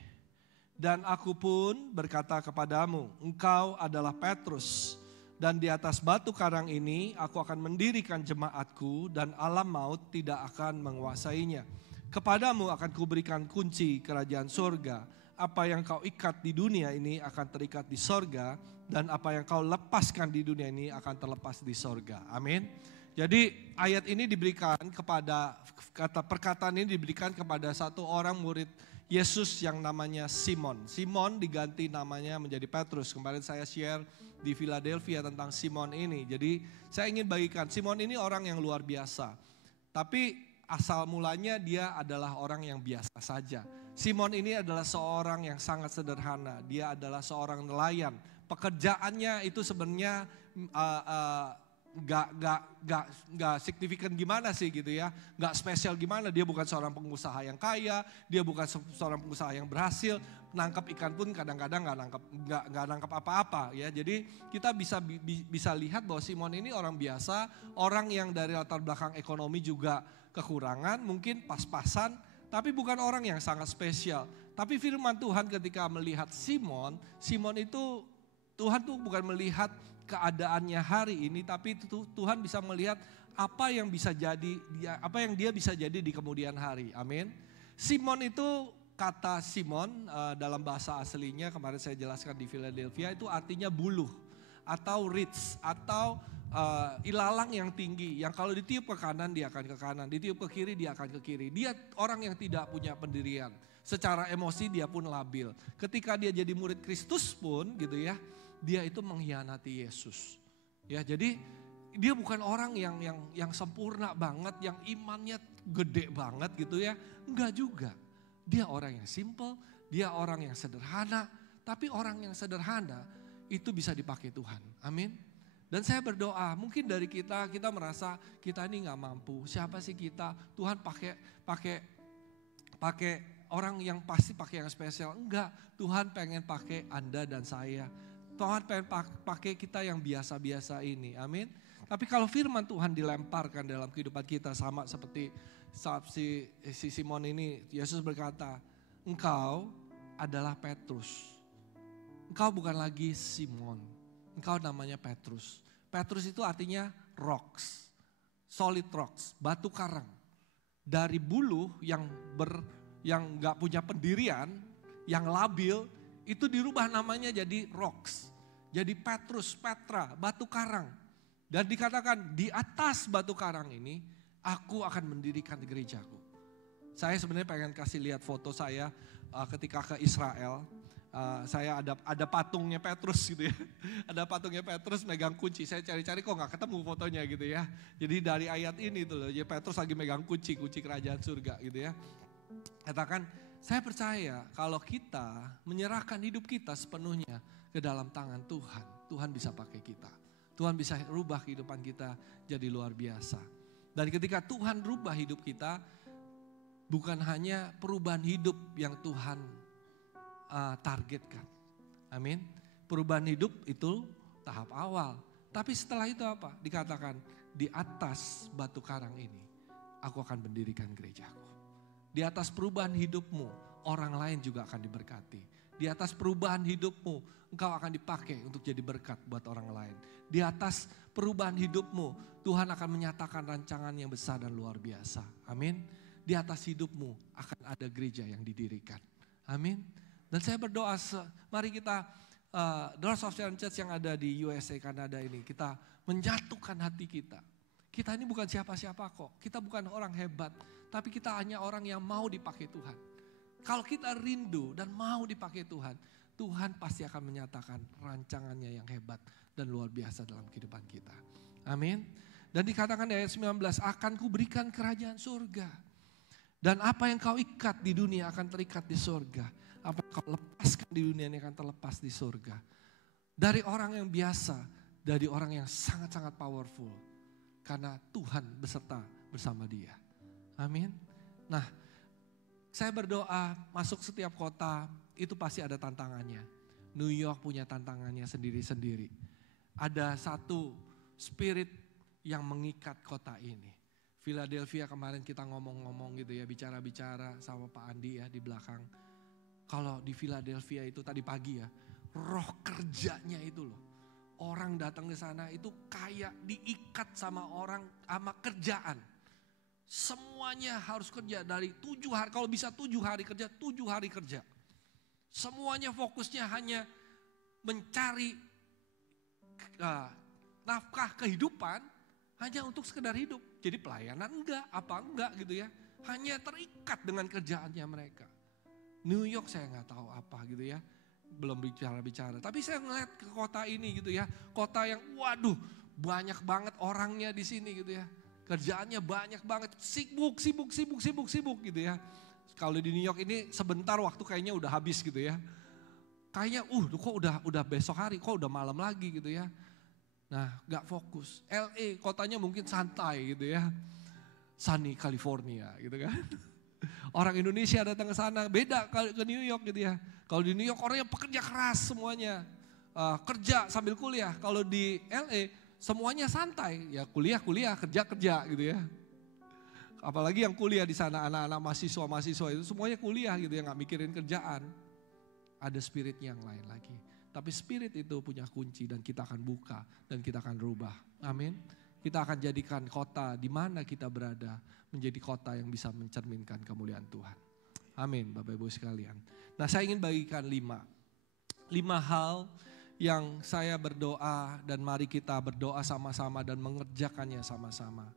Dan aku pun berkata kepadamu, engkau adalah Petrus, dan di atas batu karang ini aku akan mendirikan jemaatku, dan alam maut tidak akan menguasainya. Kepadamu akan kuberikan kunci kerajaan surga. Apa yang kau ikat di dunia ini akan terikat di sorga, dan apa yang kau lepaskan di dunia ini akan terlepas di sorga. Amin. Jadi ayat ini diberikan kepada, perkataan ini diberikan kepada satu orang murid Yesus yang namanya Simon. Simon diganti namanya menjadi Petrus. Kemarin saya share di Philadelphia tentang Simon ini. Jadi saya ingin bagikan, Simon ini orang yang luar biasa. Tapi asal mulanya dia adalah orang yang biasa saja. Simon ini adalah seorang yang sangat sederhana. Dia adalah seorang nelayan. Pekerjaannya itu sebenarnya gak signifikan gimana sih gitu ya, gak spesial gimana. Dia bukan seorang pengusaha yang kaya, dia bukan seorang pengusaha yang berhasil, nangkap ikan pun kadang-kadang gak nangkap apa-apa ya. Jadi kita bisa lihat bahwa Simon ini orang biasa, orang yang dari latar belakang ekonomi juga kekurangan, mungkin pas-pasan, tapi bukan orang yang sangat spesial. Tapi firman Tuhan ketika melihat Simon itu Tuhan tuh bukan melihat keadaannya hari ini, tapi Tuhan bisa melihat apa yang dia bisa jadi di kemudian hari. Amin. Simon itu, kata Simon dalam bahasa aslinya kemarin saya jelaskan di Philadelphia, itu artinya buluh atau ridge atau ilalang yang tinggi, yang kalau ditiup ke kanan dia akan ke kanan, ditiup ke kiri dia akan ke kiri. Dia orang yang tidak punya pendirian, secara emosi dia pun labil. Ketika dia jadi murid Kristus pun gitu ya, dia itu mengkhianati Yesus. Ya, jadi dia bukan orang yang sempurna banget, yang imannya gede banget gitu ya. Enggak juga. Dia orang yang simple, dia orang yang sederhana, tapi orang yang sederhana itu bisa dipakai Tuhan. Amin. Dan saya berdoa, mungkin dari kita merasa kita ini gak mampu. Siapa sih kita? Tuhan pakai orang yang pasti pakai yang spesial. Enggak, Tuhan pengen pakai Anda dan saya. Tuhan pengen pakai kita yang biasa-biasa ini. Amin. Tapi kalau firman Tuhan dilemparkan dalam kehidupan kita, sama seperti si Simon ini, Yesus berkata, engkau adalah Petrus. Engkau bukan lagi Simon. Engkau namanya Petrus. Petrus itu artinya rocks, solid rocks, batu karang. Dari buluh yang gak punya pendirian, yang labil, itu dirubah namanya jadi rocks. Jadi Petrus, Petra, batu karang. Dan dikatakan di atas batu karang ini, aku akan mendirikan gerejaku. Saya sebenarnya pengen kasih lihat foto saya ketika ke Israel. Saya ada patungnya Petrus gitu ya. Ada patungnya Petrus megang kunci. Saya cari-cari kok gak ketemu fotonya gitu ya. Jadi dari ayat ini tuh loh, ya Petrus lagi megang kunci kerajaan surga gitu ya. Katakan, saya percaya kalau kita menyerahkan hidup kita sepenuhnya ke dalam tangan Tuhan, Tuhan bisa pakai kita. Tuhan bisa rubah kehidupan kita jadi luar biasa. Dan ketika Tuhan rubah hidup kita, bukan hanya perubahan hidup yang Tuhan targetkan. Amin. Perubahan hidup itu tahap awal. Tapi setelah itu apa? Dikatakan di atas batu karang ini aku akan mendirikan gerejaku. Di atas perubahan hidupmu orang lain juga akan diberkati. Di atas perubahan hidupmu engkau akan dipakai untuk jadi berkat buat orang lain. Di atas perubahan hidupmu Tuhan akan menyatakan rancangan yang besar dan luar biasa. Amin. Di atas hidupmu akan ada gereja yang didirikan. Amin. Dan saya berdoa, mari kita Doors of Sharon Church yang ada di USA, Kanada ini, kita menyatukan hati kita. Kita ini bukan siapa-siapa kok, kita bukan orang hebat, tapi kita hanya orang yang mau dipakai Tuhan. Kalau kita rindu dan mau dipakai Tuhan, Tuhan pasti akan menyatakan rancangannya yang hebat dan luar biasa dalam kehidupan kita. Amin. Dan dikatakan di ayat 19, akan kuberikan kerajaan surga. Dan apa yang kau ikat di dunia akan terikat di surga. Apa yang kau lepaskan di dunia ini akan terlepas di surga. Dari orang yang biasa, dari orang yang sangat-sangat powerful. Karena Tuhan bersama dia. Amin. Nah, saya berdoa masuk setiap kota itu pasti ada tantangannya. New York punya tantangannya sendiri-sendiri. Ada satu spirit yang mengikat kota ini. Philadelphia kemarin kita ngomong-ngomong gitu ya, bicara-bicara sama Pak Andi ya di belakang. Kalau di Philadelphia itu tadi pagi ya, roh kerjanya itu loh. Orang datang ke sana itu kayak diikat sama kerjaan. Semuanya harus kerja dari 7 hari, kalau bisa 7 hari kerja, 7 hari kerja. Semuanya fokusnya hanya mencari nafkah kehidupan, hanya untuk sekedar hidup. Jadi pelayanan enggak, apa enggak gitu ya. Hanya terikat dengan kerjaannya mereka. New York saya nggak tahu apa gitu ya. Belum bicara-bicara. Tapi saya ngeliat ke kota ini gitu ya. Kota yang waduh banyak banget orangnya di sini gitu ya. Kerjaannya banyak banget. Sibuk gitu ya. Kalau di New York ini sebentar waktu kayaknya udah habis gitu ya. Kayaknya kok udah besok hari, kok udah malam lagi gitu ya. Nah gak fokus. LA kotanya mungkin santai gitu ya. Sunny California gitu kan. Orang Indonesia datang ke sana beda ke New York gitu ya. Kalau di New York orangnya pekerja keras semuanya. Kerja sambil kuliah. Kalau di LA semuanya santai. Ya kuliah, kerja gitu ya. Apalagi yang kuliah di sana anak-anak mahasiswa itu semuanya kuliah gitu ya. Gak mikirin kerjaan. Ada spirit yang lain lagi. Tapi spirit itu punya kunci dan kita akan buka dan kita akan rubah. Amin. Kita akan jadikan kota di mana kita berada menjadi kota yang bisa mencerminkan kemuliaan Tuhan. Amin Bapak Ibu sekalian. Nah saya ingin bagikan 5 hal yang saya berdoa dan mari kita berdoa sama-sama dan mengerjakannya sama-sama.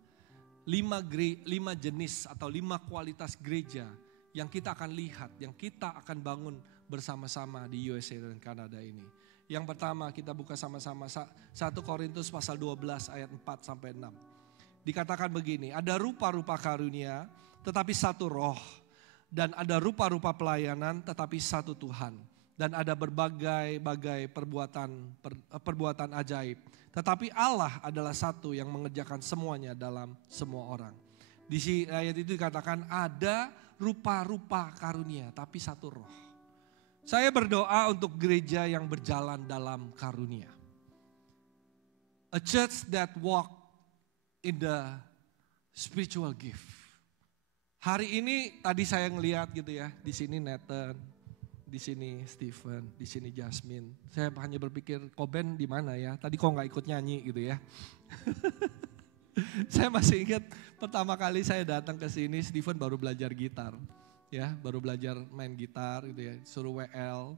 5 jenis atau 5 kualitas gereja yang kita akan lihat, yang kita akan bangun bersama-sama di USA dan Kanada ini. Yang pertama kita buka sama-sama 1 Korintus pasal 12 ayat 4 sampai 6. Dikatakan begini, ada rupa-rupa karunia tetapi satu roh. Dan ada rupa-rupa pelayanan tetapi satu Tuhan. Dan ada berbagai-bagai perbuatan ajaib. Tetapi Allah adalah satu yang mengerjakan semuanya dalam semua orang. Di ayat itu dikatakan ada rupa-rupa karunia tapi satu roh. Saya berdoa untuk gereja yang berjalan dalam karunia. A church that walk in the spiritual gift. Hari ini tadi saya ngelihat gitu ya, di sini Nathan, di sini Stephen, di sini Jasmine. Saya hanya berpikir Koben di mana ya? Tadi kok nggak ikut nyanyi gitu ya? Saya masih ingat pertama kali saya datang ke sini, Stephen baru belajar gitar. Ya, baru belajar main gitar gitu ya, suruh WL,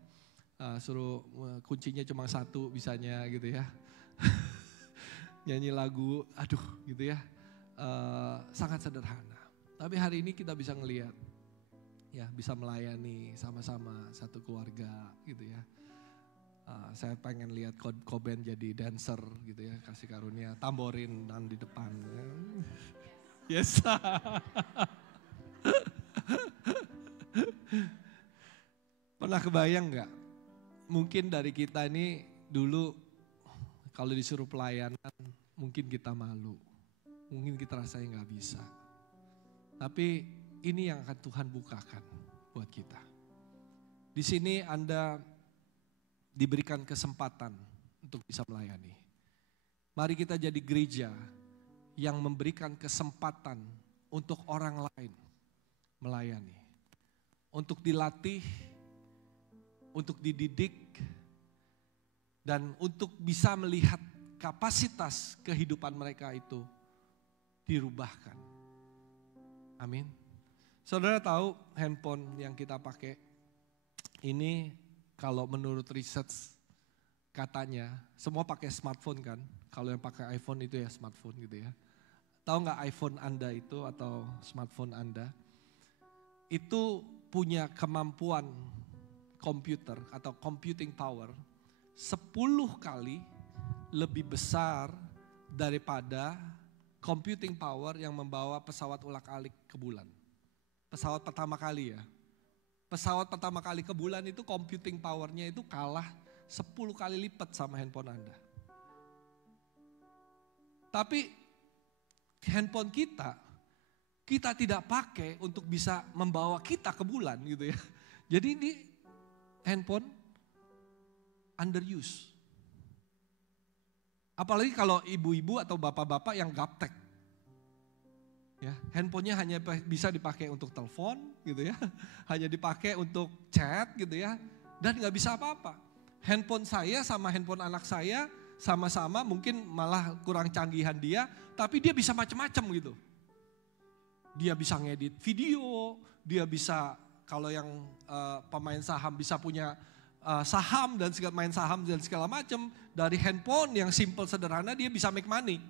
suruh kuncinya cuma 1 bisanya gitu ya. Nyanyi lagu, aduh gitu ya, sangat sederhana. Tapi hari ini kita bisa ngelihat, ya bisa melayani sama-sama satu keluarga gitu ya. Saya pengen lihat Koben jadi dancer gitu ya, kasih karunia, tamborin dan di depan. Yes. Pernah kebayang gak? Mungkin dari kita ini dulu kalau disuruh pelayanan mungkin kita malu. Mungkin kita rasanya gak bisa. Tapi ini yang akan Tuhan bukakan buat kita. Di sini Anda diberikan kesempatan untuk bisa melayani. Mari kita jadi gereja yang memberikan kesempatan untuk orang lain melayani. Untuk dilatih, untuk dididik, dan untuk bisa melihat kapasitas kehidupan mereka itu dirubahkan. Amin. Saudara tahu handphone yang kita pakai ini kalau menurut research katanya semua pakai smartphone kan. Kalau yang pakai iPhone itu ya smartphone gitu ya. Tahu nggak iPhone Anda itu atau smartphone Anda itu punya kemampuan komputer atau computing power 10 kali lebih besar daripada computing power yang membawa pesawat ulak-alik ke bulan. Pesawat pertama kali ya. Pesawat pertama kali ke bulan itu computing powernya itu kalah 10 kali lipat sama handphone Anda. Tapi handphone kita tidak pakai untuk bisa membawa kita ke bulan gitu ya. Jadi ini handphone underuse. Apalagi kalau ibu-ibu atau bapak-bapak yang gaptek. Ya, handphonenya hanya bisa dipakai untuk telepon gitu ya. Hanya dipakai untuk chat gitu ya. Dan gak bisa apa-apa. Handphone saya sama handphone anak saya sama-sama mungkin malah kurang canggihan dia. Tapi dia bisa macam-macam gitu. Dia bisa ngedit video, dia bisa kalau yang pemain saham bisa punya saham dan main saham dan segala macam. Dari handphone yang simple sederhana dia bisa make money.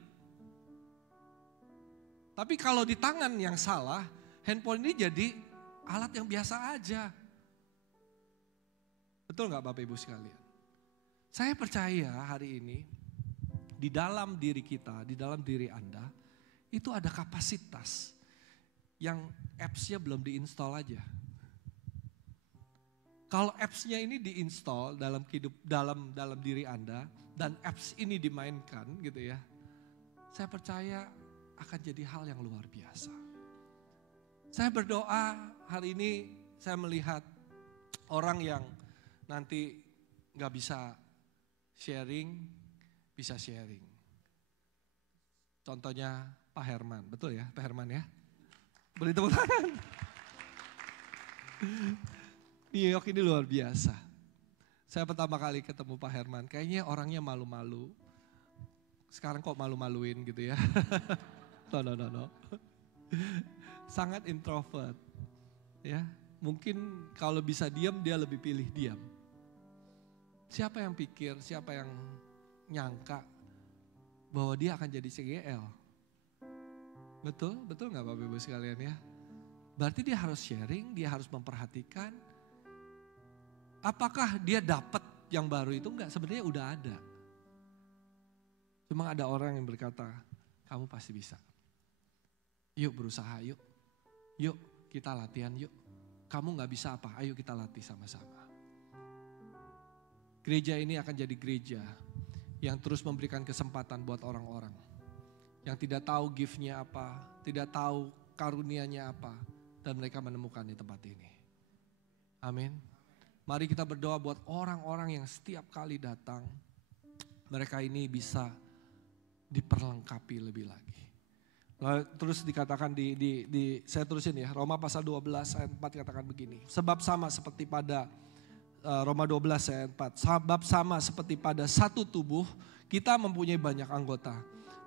Tapi kalau di tangan yang salah, handphone ini jadi alat yang biasa aja. Betul nggak Bapak Ibu sekalian? Saya percaya hari ini di dalam diri kita, di dalam diri Anda, itu ada kapasitas yang apps-nya belum diinstal aja. Kalau apps-nya ini diinstal dalam diri Anda dan apps ini dimainkan gitu ya, saya percaya akan jadi hal yang luar biasa. Saya berdoa hari ini saya melihat orang yang nanti gak bisa sharing, bisa sharing. Contohnya Pak Herman, betul ya Pak Herman ya? Beri tepuk tangan. New York ini luar biasa. Saya pertama kali ketemu Pak Herman, kayaknya orangnya malu-malu. Sekarang kok malu-maluin gitu ya. No. Sangat introvert. Ya, mungkin kalau bisa diam dia lebih pilih diam. Siapa yang pikir, siapa yang nyangka bahwa dia akan jadi CGL? Betul nggak Bapak Ibu sekalian ya? Berarti dia harus sharing, dia harus memperhatikan. Apakah dia dapat yang baru itu? Enggak, sebenarnya udah ada. Cuma ada orang yang berkata, kamu pasti bisa. Yuk berusaha yuk. Yuk kita latihan yuk. Kamu gak bisa apa, ayo kita latih sama-sama. Gereja ini akan jadi gereja yang terus memberikan kesempatan buat orang-orang. Yang tidak tahu gift-nya apa, tidak tahu karunia-nya apa. Dan mereka menemukan di tempat ini. Amin. Mari kita berdoa buat orang-orang yang setiap kali datang. Mereka ini bisa diperlengkapi lebih lagi. Terus dikatakan saya terusin ya, Roma pasal 12 ayat 4 katakan begini. Sebab sama seperti pada Roma 12 ayat 4. Sebab sama seperti pada satu tubuh kita mempunyai banyak anggota.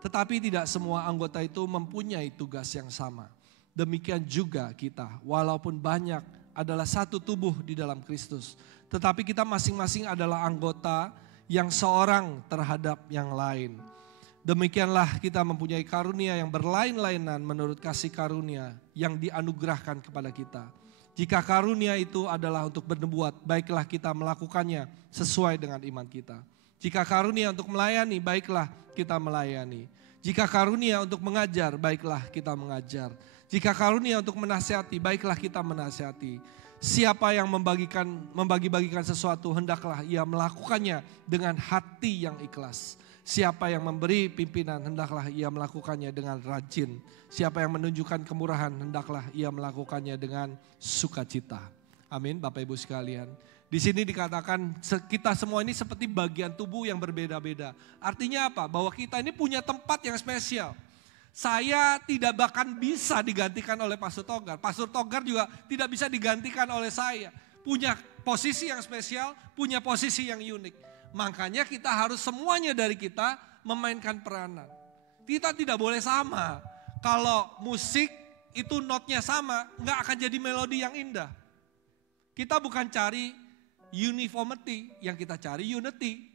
Tetapi tidak semua anggota itu mempunyai tugas yang sama. Demikian juga kita, walaupun banyak adalah satu tubuh di dalam Kristus. Tetapi kita masing-masing adalah anggota yang seorang terhadap yang lain. Demikianlah kita mempunyai karunia yang berlain-lainan menurut kasih karunia yang dianugerahkan kepada kita. Jika karunia itu adalah untuk bernubuat, baiklah kita melakukannya sesuai dengan iman kita. Jika karunia untuk melayani, baiklah kita melayani. Jika karunia untuk mengajar, baiklah kita mengajar. Jika karunia untuk menasihati, baiklah kita menasihati. Siapa yang membagi-bagikan sesuatu, hendaklah ia melakukannya dengan hati yang ikhlas. Siapa yang memberi pimpinan, hendaklah ia melakukannya dengan rajin. Siapa yang menunjukkan kemurahan, hendaklah ia melakukannya dengan sukacita. Amin, Bapak Ibu sekalian. Di sini dikatakan kita semua ini seperti bagian tubuh yang berbeda-beda. Artinya apa? Bahwa kita ini punya tempat yang spesial. Saya tidak bahkan bisa digantikan oleh Pastor Togar. Pastor Togar juga tidak bisa digantikan oleh saya. Punya posisi yang spesial, punya posisi yang unik. Makanya kita harus semuanya dari kita memainkan peranan. Kita tidak boleh sama. Kalau musik itu notnya sama, nggak akan jadi melodi yang indah. Kita bukan cari uniformity, yang kita cari unity.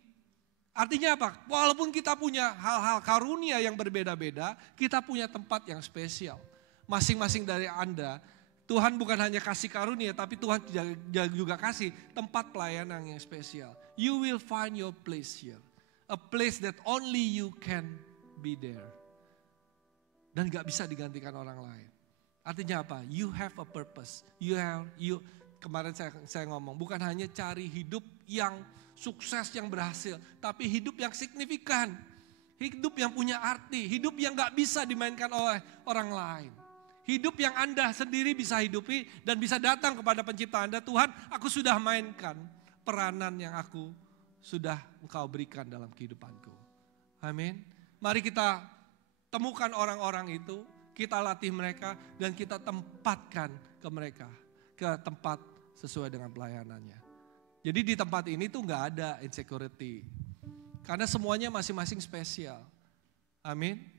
Artinya apa? Walaupun kita punya hal-hal karunia yang berbeda-beda, kita punya tempat yang spesial. Masing-masing dari Anda, Tuhan bukan hanya kasih karunia, tapi Tuhan juga kasih tempat pelayanan yang spesial. You will find your place here. A place that only you can be there. Dan gak bisa digantikan orang lain. Artinya apa? You have a purpose. Kemarin saya ngomong, bukan hanya cari hidup yang sukses, yang berhasil. Tapi hidup yang signifikan. Hidup yang punya arti. Hidup yang gak bisa dimainkan oleh orang lain. Hidup yang Anda sendiri bisa hidupi dan bisa datang kepada pencipta Anda. Tuhan, aku sudah mainkan peranan yang sudah Engkau berikan dalam kehidupanku. Amin. Mari kita temukan orang-orang itu, kita latih mereka dan kita tempatkan ke mereka. Ke tempat sesuai dengan pelayanannya. Jadi di tempat ini tuh gak ada insecurity. Karena semuanya masing-masing spesial. Amin.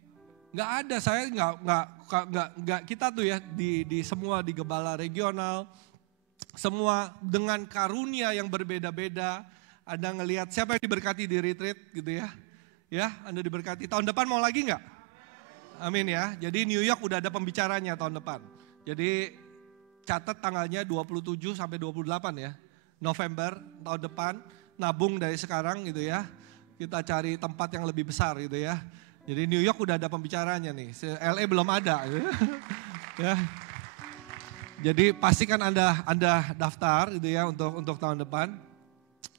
Nggak ada, saya nggak kita tuh ya di semua di gembala regional, semua dengan karunia yang berbeda-beda. Anda ngelihat siapa yang diberkati di retreat gitu ya, Anda diberkati. Tahun depan mau lagi nggak? Amin ya. Jadi New York udah ada pembicaranya tahun depan. Jadi catat tanggalnya 27 sampai 28 ya. November tahun depan, nabung dari sekarang gitu ya. Kita cari tempat yang lebih besar gitu ya. Jadi New York udah ada pembicaranya nih. LA belum ada gitu ya. Jadi pastikan Anda daftar gitu ya untuk tahun depan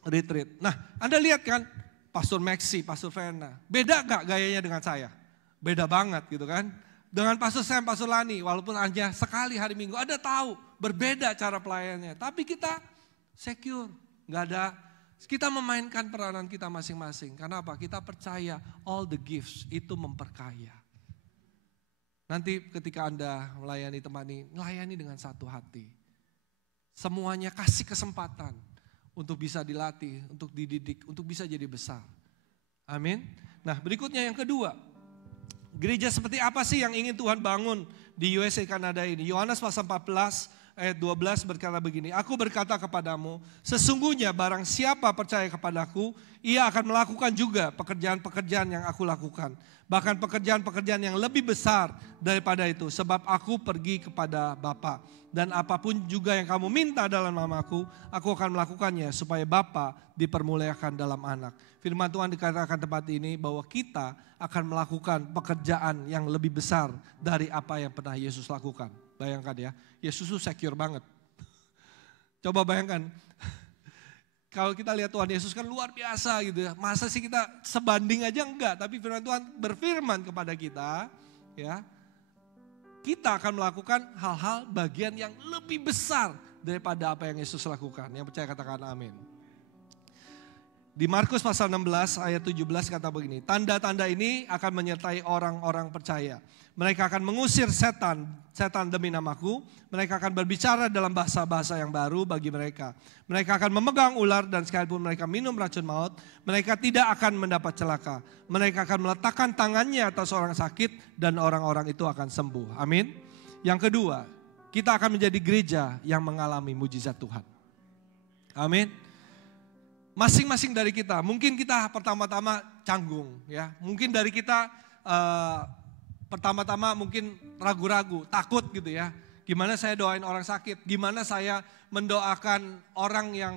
retreat. Nah, Anda lihat kan Pastor Maxi, Pastor Verna, beda gak gayanya dengan saya? Beda banget gitu kan. Dengan Pastor Sam, Pastor Lani, walaupun hanya sekali hari Minggu, Anda tahu berbeda cara pelayannya. Tapi kita secure, gak ada, kita memainkan peranan kita masing-masing. Karena apa? Kita percaya all the gifts itu memperkaya. Nanti ketika Anda melayani melayani dengan satu hati. Semuanya kasih kesempatan untuk bisa dilatih, untuk dididik, untuk bisa jadi besar. Amin. Nah, berikutnya yang kedua. Gereja seperti apa sih yang ingin Tuhan bangun di USA Kanada ini? Yohanes pasal 14 ayat 12 berkata begini, aku berkata kepadamu, sesungguhnya barang siapa percaya kepadaku, ia akan melakukan juga pekerjaan-pekerjaan yang aku lakukan. Bahkan pekerjaan-pekerjaan yang lebih besar daripada itu, sebab aku pergi kepada Bapa. Dan apapun juga yang kamu minta dalam namaku, aku akan melakukannya supaya Bapa dipermuliakan dalam anak. Firman Tuhan dikatakan tempat ini bahwa kita akan melakukan pekerjaan yang lebih besar dari apa yang pernah Yesus lakukan. Bayangkan ya, Yesus itu secure banget. Coba bayangkan, kalau kita lihat Tuhan Yesus kan luar biasa gitu ya. Masa sih kita sebanding aja enggak, tapi firman Tuhan berfirman kepada kita, ya, kita akan melakukan hal-hal bagian yang lebih besar daripada apa yang Yesus lakukan. Yang percaya katakan amin. Di Markus pasal 16 ayat 17 kata begini, tanda-tanda ini akan menyertai orang-orang percaya. Mereka akan mengusir setan demi namaku. Mereka akan berbicara dalam bahasa-bahasa yang baru bagi mereka. Mereka akan memegang ular dan sekalipun mereka minum racun maut, mereka tidak akan mendapat celaka. Mereka akan meletakkan tangannya atas orang sakit dan orang-orang itu akan sembuh. Amin. Yang kedua, kita akan menjadi gereja yang mengalami mujizat Tuhan. Amin. Masing-masing dari kita, mungkin kita pertama-tama canggung ya. Mungkin dari kita pertama-tama mungkin ragu-ragu, takut gitu ya. Gimana saya doain orang sakit, gimana saya mendoakan orang yang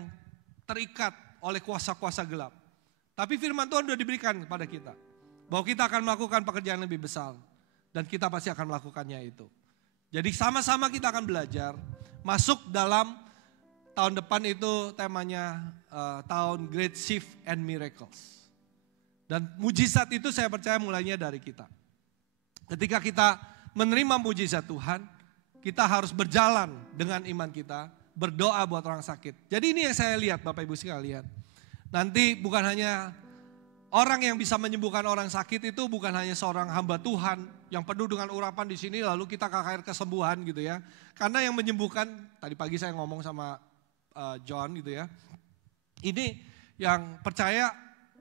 terikat oleh kuasa-kuasa gelap. Tapi firman Tuhan sudah diberikan kepada kita. Bahwa kita akan melakukan pekerjaan yang lebih besar. Dan kita pasti akan melakukannya itu. Jadi sama-sama kita akan belajar, masuk dalam tahun depan itu temanya tahun Great Shift and Miracles. Dan mujizat itu saya percaya mulainya dari kita. Ketika kita menerima mujizat Tuhan, kita harus berjalan dengan iman kita, berdoa buat orang sakit. Jadi ini yang saya lihat Bapak Ibu sekalian. Nanti bukan hanya orang yang bisa menyembuhkan orang sakit itu bukan hanya seorang hamba Tuhan yang penuh dengan urapan di sini lalu kita KKR kesembuhan gitu ya. Karena yang menyembuhkan, tadi pagi saya ngomong sama John gitu ya. Ini yang percaya,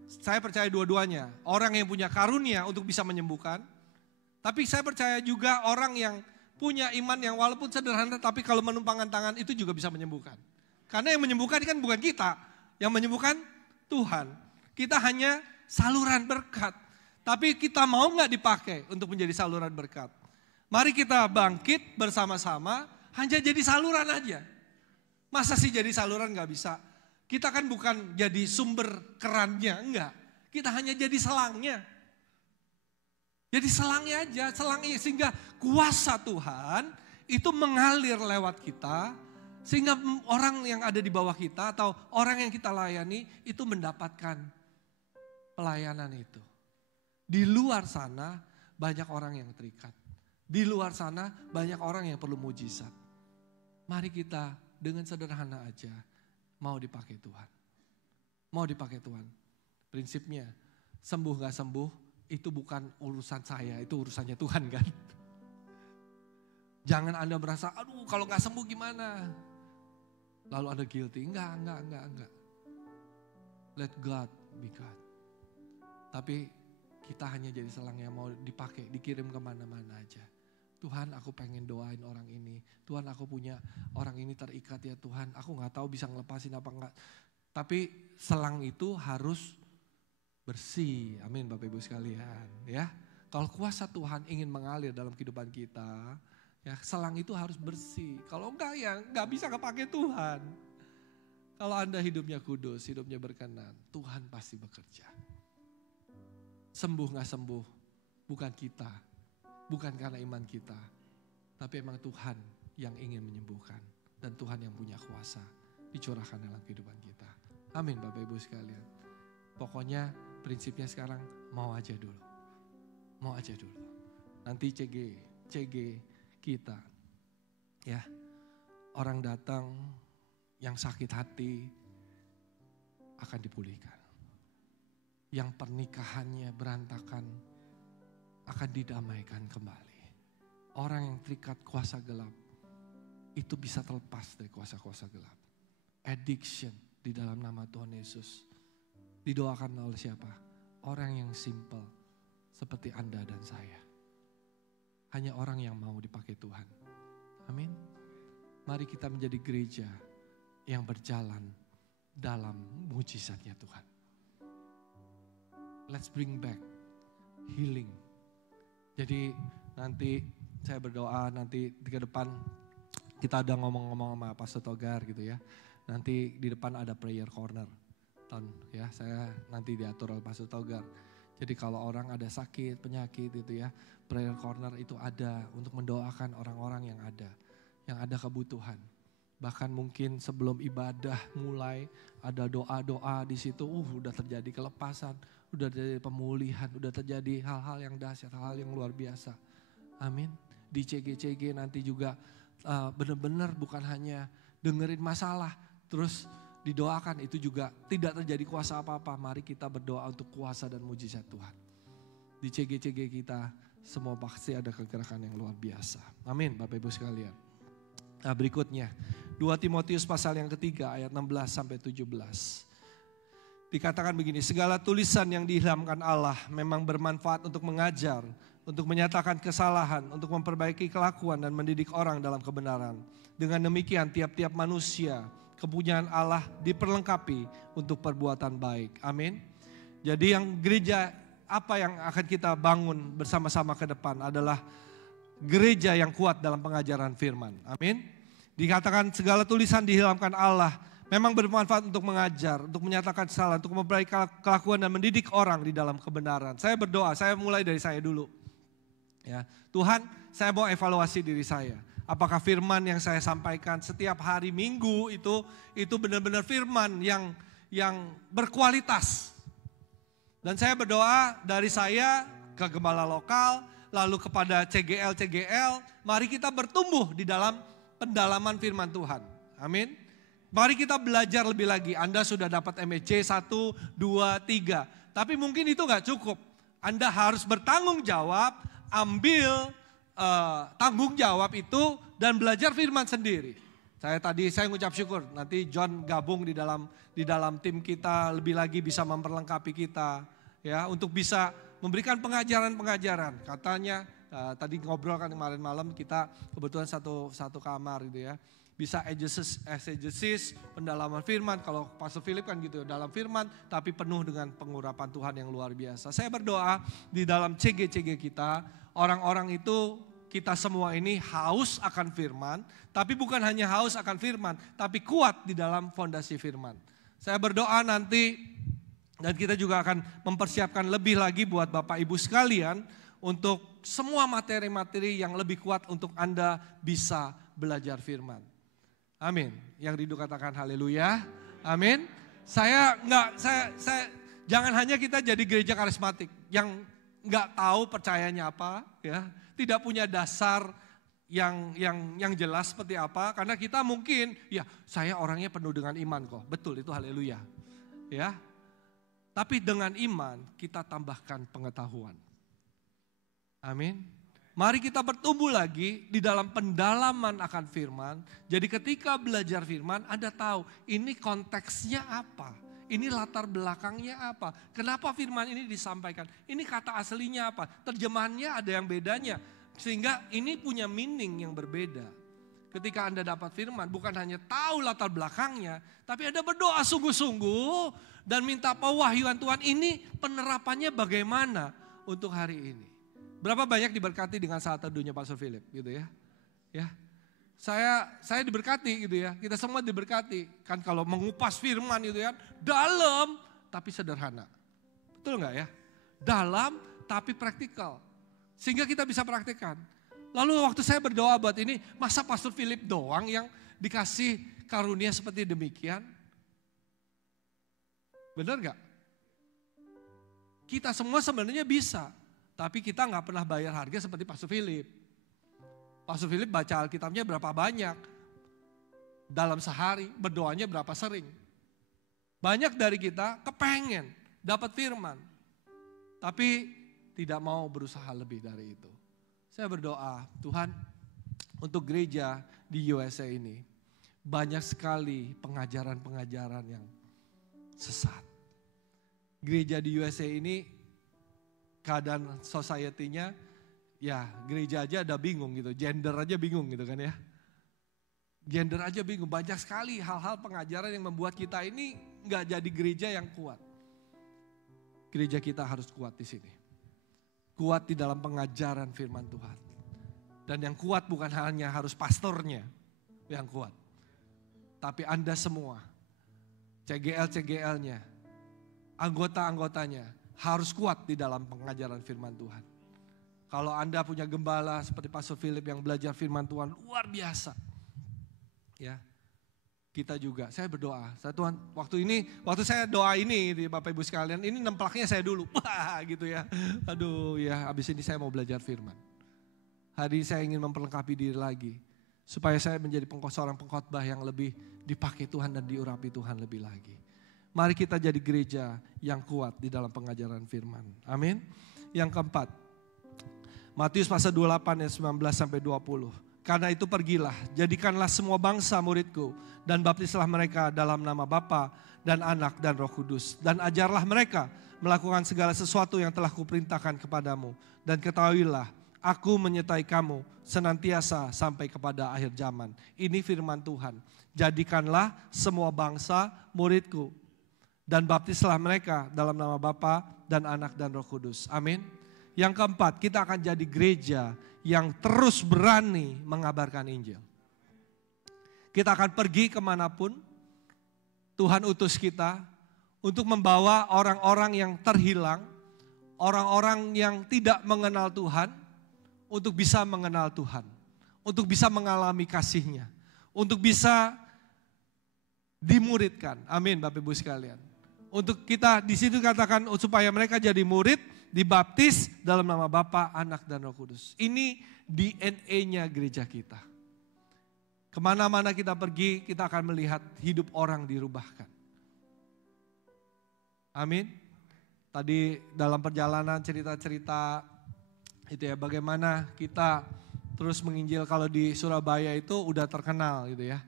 saya percaya dua-duanya. Orang yang punya karunia untuk bisa menyembuhkan. Tapi saya percaya juga orang yang punya iman yang walaupun sederhana tapi kalau menumpangkan tangan itu juga bisa menyembuhkan. Karena yang menyembuhkan kan bukan kita. Yang menyembuhkan Tuhan. Kita hanya saluran berkat. Tapi kita mau gak dipakai untuk menjadi saluran berkat. Mari kita bangkit bersama-sama hanya jadi saluran aja. Masa sih jadi saluran gak bisa? Kita kan bukan jadi sumber kerannya, enggak. Kita hanya jadi selangnya. Jadi selangnya aja, selangnya sehingga kuasa Tuhan itu mengalir lewat kita. Sehingga orang yang ada di bawah kita atau orang yang kita layani itu mendapatkan pelayanan itu. Di luar sana banyak orang yang terikat. Di luar sana banyak orang yang perlu mujizat. Mari kita dengan sederhana aja mau dipakai Tuhan. Mau dipakai Tuhan. Prinsipnya sembuh gak sembuh itu bukan urusan saya, itu urusannya Tuhan kan. Jangan Anda merasa, aduh kalau gak sembuh gimana. Lalu Anda guilty, enggak. Let God be God. Tapi kita hanya jadi selang yang mau dipakai, dikirim kemana-mana aja. Tuhan aku pengen doain orang ini. Tuhan aku punya orang ini terikat ya Tuhan. Aku gak tahu bisa ngelepasin apa enggak. Tapi selang itu harus bersih. Amin Bapak Ibu sekalian ya. Kalau kuasa Tuhan ingin mengalir dalam kehidupan kita, ya selang itu harus bersih. Kalau enggak ya enggak bisa kepake Tuhan. Kalau Anda hidupnya kudus, hidupnya berkenan, Tuhan pasti bekerja. Sembuh gak sembuh, bukan kita, bukan karena iman kita. Tapi emang Tuhan yang ingin menyembuhkan. Dan Tuhan yang punya kuasa dicurahkan dalam kehidupan kita. Amin Bapak Ibu sekalian. Pokoknya prinsipnya sekarang mau aja dulu. Mau aja dulu. Nanti CG kita. Ya, orang datang yang sakit hati akan dipulihkan. Yang pernikahannya berantakan akan didamaikan kembali. Orang yang terikat kuasa gelap itu bisa terlepas dari kuasa-kuasa gelap. Addiction di dalam nama Tuhan Yesus didoakan oleh siapa? Orang yang simple seperti Anda dan saya. Hanya orang yang mau dipakai Tuhan. Amin. Mari kita menjadi gereja yang berjalan dalam mujizatnya Tuhan. Let's bring back healing. Jadi nanti saya berdoa nanti ke depan kita ada ngomong-ngomong sama Pastor Togar gitu ya. Nanti di depan ada prayer corner. Ya, saya nanti diatur oleh Pastor Togar. Jadi kalau orang ada sakit, penyakit itu ya, prayer corner itu ada untuk mendoakan orang-orang yang ada kebutuhan. Bahkan mungkin sebelum ibadah mulai ada doa-doa di situ, udah terjadi kelepasan, udah terjadi pemulihan, udah terjadi hal-hal yang dahsyat, hal-hal yang luar biasa. Amin. Di CG nanti juga benar-benar bukan hanya dengerin masalah, terus didoakan, itu juga tidak terjadi kuasa apa-apa. Mari kita berdoa untuk kuasa dan mujizat Tuhan. Di CG kita semua pasti ada kegerakan yang luar biasa. Amin Bapak Ibu sekalian. Nah berikutnya 2 Timotius pasal yang ketiga ayat 16 sampai 17. Dikatakan begini, segala tulisan yang diilhamkan Allah memang bermanfaat untuk mengajar, untuk menyatakan kesalahan, untuk memperbaiki kelakuan dan mendidik orang dalam kebenaran. Dengan demikian tiap-tiap manusia kepunyaan Allah diperlengkapi untuk perbuatan baik. Amin. Jadi yang gereja apa yang akan kita bangun bersama-sama ke depan adalah gereja yang kuat dalam pengajaran firman. Amin. Dikatakan segala tulisan diilhamkan Allah memang bermanfaat untuk mengajar, untuk menyatakan kesalahan, untuk memperbaiki kelakuan dan mendidik orang di dalam kebenaran. Saya berdoa, saya mulai dari saya dulu. Ya, Tuhan, saya mau evaluasi diri saya. Apakah firman yang saya sampaikan setiap hari Minggu itu benar-benar firman yang berkualitas. Dan saya berdoa dari saya ke gembala lokal, lalu kepada CGL, mari kita bertumbuh di dalam pendalaman firman Tuhan. Amin. Mari kita belajar lebih lagi. Anda sudah dapat MSC 1, 2, 3. Tapi mungkin itu gak cukup. Anda harus bertanggung jawab, ambil tanggung jawab itu dan belajar firman sendiri. Saya ngucap syukur nanti John gabung di dalam tim kita lebih lagi bisa memperlengkapi kita ya untuk bisa memberikan pengajaran-pengajaran. Katanya tadi ngobrol kan kemarin malam kita kebetulan satu kamar gitu ya. Bisa exegesis, pendalaman firman. Kalau Pastor Philip kan gitu dalam firman tapi penuh dengan pengurapan Tuhan yang luar biasa. Saya berdoa di dalam CG kita orang-orang itu kita semua ini haus akan firman, tapi bukan hanya haus akan firman, tapi kuat di dalam fondasi firman. Saya berdoa nanti dan kita juga akan mempersiapkan lebih lagi buat Bapak Ibu sekalian untuk semua materi-materi yang lebih kuat untuk Anda bisa belajar firman. Amin. Yang rindu katakan haleluya. Amin. Saya jangan hanya kita jadi gereja karismatik yang nggak tahu percayanya apa ya. Tidak punya dasar yang jelas seperti apa. Karena kita mungkin, ya saya orangnya penuh dengan iman kok. Betul itu haleluya. Ya. Tapi dengan iman kita tambahkan pengetahuan. Amin. Mari kita bertumbuh lagi di dalam pendalaman akan firman. Jadi ketika belajar firman Anda tahu ini konteksnya apa. Ini latar belakangnya apa? Kenapa firman ini disampaikan? Ini kata aslinya apa? Terjemahannya ada yang bedanya. Sehingga ini punya meaning yang berbeda. Ketika Anda dapat firman bukan hanya tahu latar belakangnya. Tapi Anda berdoa sungguh-sungguh dan minta pewahyuan Tuhan ini penerapannya bagaimana untuk hari ini. Berapa banyak diberkati dengan saat teduhnya Pastor Philip gitu ya. Ya. Saya diberkati gitu ya. Kita semua diberkati. Kan kalau mengupas firman gitu ya, dalam tapi sederhana. Betul enggak ya? Dalam tapi praktikal. Sehingga kita bisa praktikkan. Lalu waktu saya berdoa buat ini, masa Pastor Philip doang yang dikasih karunia seperti demikian? Benar enggak? Kita semua sebenarnya bisa. Tapi kita nggak pernah bayar harga seperti Pastor Philip. Pastor Philip baca Alkitabnya berapa banyak. Dalam sehari, berdoanya berapa sering. Banyak dari kita kepengen dapat firman. Tapi tidak mau berusaha lebih dari itu. Saya berdoa, Tuhan untuk gereja di USA ini. Banyak sekali pengajaran-pengajaran yang sesat. Gereja di USA ini keadaan society-nya, ya gereja aja ada bingung gitu, gender aja bingung gitu kan ya. Gender aja bingung, banyak sekali hal-hal pengajaran yang membuat kita ini nggak jadi gereja yang kuat. Gereja kita harus kuat di sini. Kuat di dalam pengajaran firman Tuhan. Dan yang kuat bukan hanya harus pastornya yang kuat. Tapi Anda semua, CGL-CGL-nya, anggota-anggotanya, harus kuat di dalam pengajaran firman Tuhan. Kalau Anda punya gembala seperti Pastor Philip yang belajar firman Tuhan luar biasa. Ya. Kita juga, saya berdoa. Tuhan, waktu saya doa ini di Bapak Ibu sekalian, ini nemplaknya saya dulu. Wah, gitu ya. Aduh, ya habis ini saya mau belajar firman. Hari ini saya ingin memperlengkapi diri lagi supaya saya menjadi seorang pengkhotbah yang lebih dipakai Tuhan dan diurapi Tuhan lebih lagi. Mari kita jadi gereja yang kuat di dalam pengajaran firman. Amin. Yang keempat, Matius pasal 28 ayat 19 sampai 20. Karena itu pergilah, jadikanlah semua bangsa muridku dan baptislah mereka dalam nama Bapa dan Anak dan Roh Kudus. Dan ajarlah mereka melakukan segala sesuatu yang telah kuperintahkan kepadamu. Dan ketahuilah, aku menyertai kamu senantiasa sampai kepada akhir zaman. Ini firman Tuhan. Jadikanlah semua bangsa muridku. Dan baptislah mereka dalam nama Bapa dan Anak dan Roh Kudus. Amin. Yang keempat, kita akan jadi gereja yang terus berani mengabarkan Injil. Kita akan pergi kemanapun Tuhan utus kita untuk membawa orang-orang yang terhilang, orang-orang yang tidak mengenal Tuhan, untuk bisa mengenal Tuhan, untuk bisa mengalami kasih-Nya, untuk bisa dimuridkan. Amin Bapak Ibu sekalian. Untuk kita di situ katakan supaya mereka jadi murid, dibaptis dalam nama Bapa, Anak dan Roh Kudus. Ini DNA-nya gereja kita. Kemana-mana kita pergi, kita akan melihat hidup orang dirubahkan. Amin. Tadi dalam perjalanan cerita-cerita itu ya, bagaimana kita terus menginjil. Kalau di Surabaya itu udah terkenal gitu ya.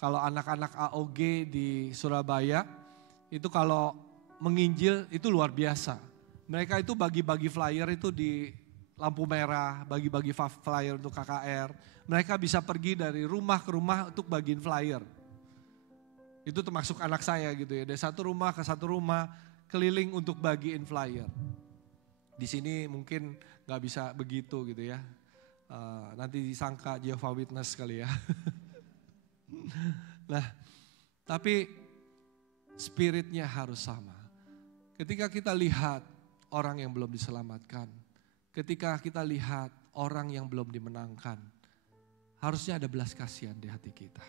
Kalau anak-anak AOG di Surabaya itu kalau menginjil itu luar biasa. Mereka itu bagi-bagi flyer itu di lampu merah, bagi-bagi flyer untuk KKR. Mereka bisa pergi dari rumah ke rumah untuk bagiin flyer. Itu termasuk anak saya gitu ya, dari satu rumah ke satu rumah keliling untuk bagiin flyer. Di sini mungkin gak bisa begitu gitu ya. Nanti disangka Jehovah Witness kali ya. Nah, tapi spiritnya harus sama. Ketika kita lihat orang yang belum diselamatkan, ketika kita lihat orang yang belum dimenangkan, harusnya ada belas kasihan di hati kita.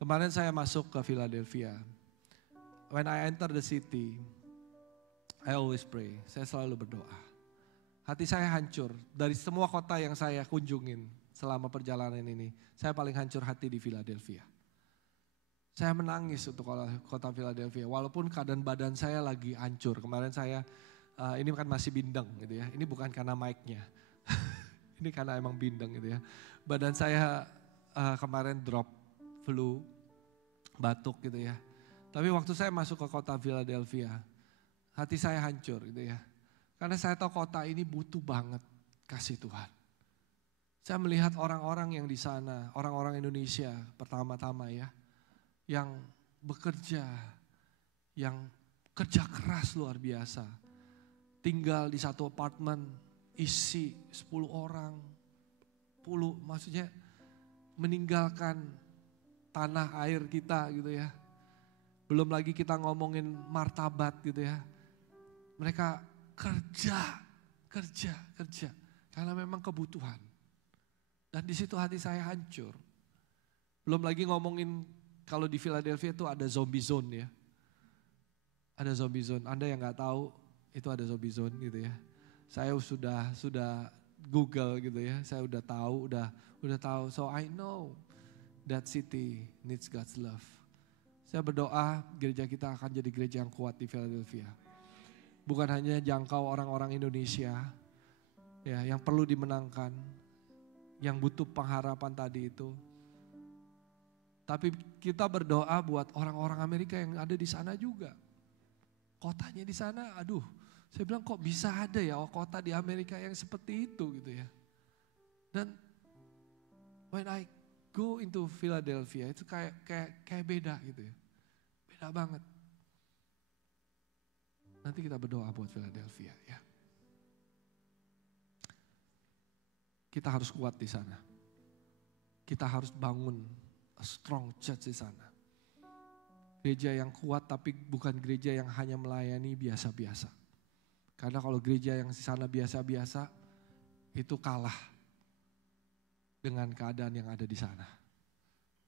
Kemarin saya masuk ke Philadelphia. When I enter the city, I always pray. Saya selalu berdoa. Hati saya hancur dari semua kota yang saya kunjungin selama perjalanan ini. Saya paling hancur hati di Philadelphia. Saya menangis untuk kota Philadelphia. Walaupun keadaan badan saya lagi hancur. Kemarin saya, ini kan masih bindeng gitu ya. Ini bukan karena mic-nya. Ini karena emang bindeng gitu ya. Badan saya kemarin drop, flu, batuk gitu ya. Tapi waktu saya masuk ke kota Philadelphia, hati saya hancur gitu ya. Karena saya tahu kota ini butuh banget kasih Tuhan. Saya melihat orang-orang yang di sana, orang-orang Indonesia pertama-tama ya, yang bekerja, yang kerja keras luar biasa. Tinggal di satu apartemen isi 10 orang, maksudnya meninggalkan tanah air kita gitu ya. Belum lagi kita ngomongin martabat gitu ya. Mereka kerja. Karena memang kebutuhan. Dan di situ hati saya hancur. Belum lagi ngomongin kalau di Philadelphia itu ada zombie zone ya. Ada zombie zone. Anda yang nggak tahu itu ada zombie zone gitu ya. Saya sudah Google gitu ya. Saya udah tahu. So I know that city needs God's love. Saya berdoa gereja kita akan jadi gereja yang kuat di Philadelphia. Bukan hanya jangkau orang-orang Indonesia ya, yang perlu dimenangkan, yang butuh pengharapan tadi itu. Tapi kita berdoa buat orang-orang Amerika yang ada di sana juga. Kotanya di sana, aduh, saya bilang kok bisa ada ya kota di Amerika yang seperti itu gitu ya. Dan when I go into Philadelphia itu kayak beda gitu ya. Beda banget. Nanti kita berdoa buat Philadelphia ya. Kita harus kuat di sana. Kita harus bangun a strong church di sana. Gereja yang kuat tapi bukan gereja yang hanya melayani biasa-biasa. Karena kalau gereja yang di sana biasa-biasa itu kalah dengan keadaan yang ada di sana.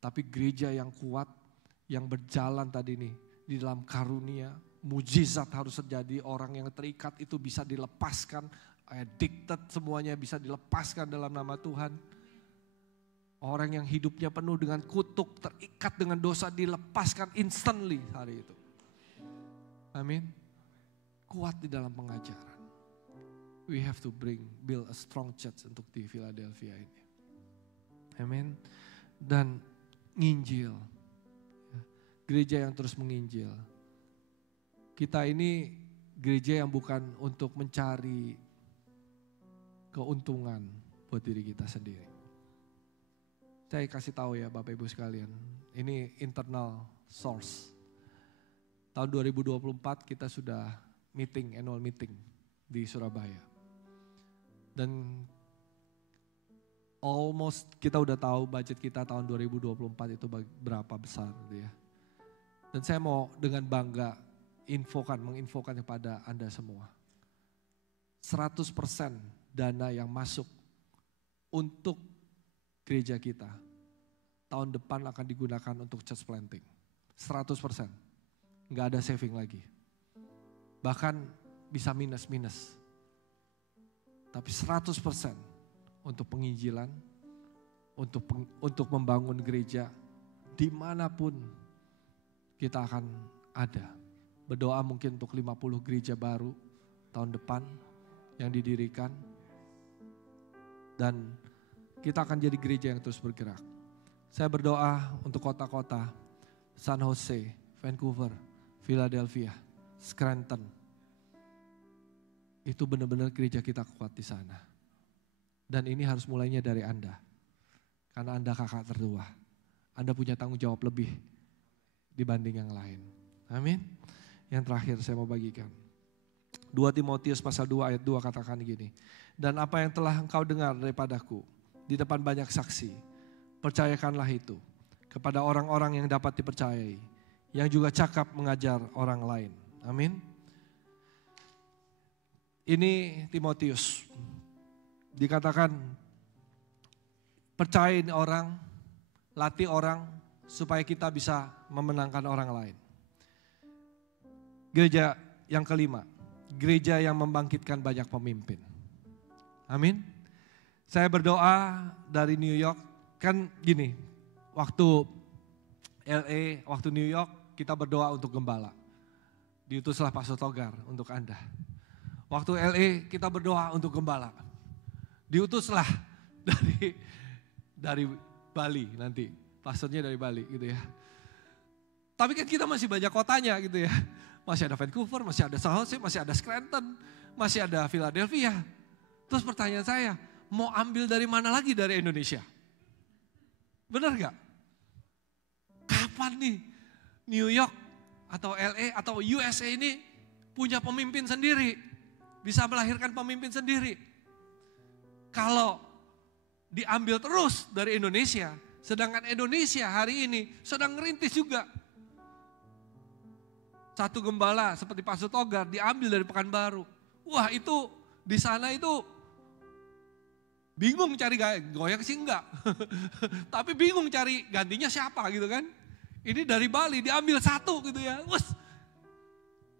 Tapi gereja yang kuat, yang berjalan tadi nih di dalam karunia, mujizat harus terjadi, orang yang terikat itu bisa dilepaskan, addicted semuanya bisa dilepaskan dalam nama Tuhan. Orang yang hidupnya penuh dengan kutuk, terikat dengan dosa dilepaskan instantly hari itu. Amin. Kuat di dalam pengajaran. We have to build a strong church untuk di Philadelphia ini. Amin. Dan nginjil. Gereja yang terus menginjil. Kita ini gereja yang bukan untuk mencari keuntungan buat diri kita sendiri. Saya kasih tahu ya Bapak Ibu sekalian, ini internal source. Tahun 2024 kita sudah annual meeting di Surabaya. Dan almost kita udah tahu budget kita tahun 2024 itu berapa besar gitu ya. Dan saya mau dengan bangga menginfokan kepada Anda semua. 100% dana yang masuk untuk gereja kita tahun depan akan digunakan untuk church planting. 100%. Nggak ada saving lagi. Bahkan bisa minus-minus. Tapi 100% untuk penginjilan, untuk membangun gereja dimanapun kita akan ada. Berdoa mungkin untuk 50 gereja baru tahun depan yang didirikan. Dan kita akan jadi gereja yang terus bergerak. Saya berdoa untuk kota-kota San Jose, Vancouver, Philadelphia, Scranton. Itu benar-benar gereja kita kuat di sana. Dan ini harus mulainya dari Anda. Karena Anda kakak tertua. Anda punya tanggung jawab lebih dibanding yang lain. Amin. Yang terakhir saya mau bagikan. 2 Timotius pasal 2 ayat 2 katakan gini. Dan apa yang telah engkau dengar daripadaku di depan banyak saksi, percayakanlah itu kepada orang-orang yang dapat dipercayai, yang juga cakap mengajar orang lain. Amin. Ini Timotius. Dikatakan percayain orang, latih orang supaya kita bisa memenangkan orang lain. Gereja yang kelima, gereja yang membangkitkan banyak pemimpin. Amin. Saya berdoa dari New York, kan gini, waktu LA, waktu New York kita berdoa untuk gembala. Diutuslah Pastor Togar untuk Anda. Waktu LA kita berdoa untuk gembala. Diutuslah dari Bali nanti, pastornya dari Bali gitu ya. Tapi kan kita masih banyak kotanya gitu ya. Masih ada Vancouver, masih ada San Jose, masih ada Scranton, masih ada Philadelphia. Terus pertanyaan saya, mau ambil dari mana lagi dari Indonesia? Benar gak? Kapan nih New York atau LA atau USA ini punya pemimpin sendiri? Bisa melahirkan pemimpin sendiri? kalau diambil terus dari Indonesia, sedangkan Indonesia hari ini sedang ngerintis juga. Satu gembala seperti Pak Sutogar diambil dari Pekanbaru. Wah itu di sana itu bingung cari goyang sih enggak. Tapi bingung cari gantinya siapa gitu kan. Ini dari Bali diambil satu gitu ya. Wes,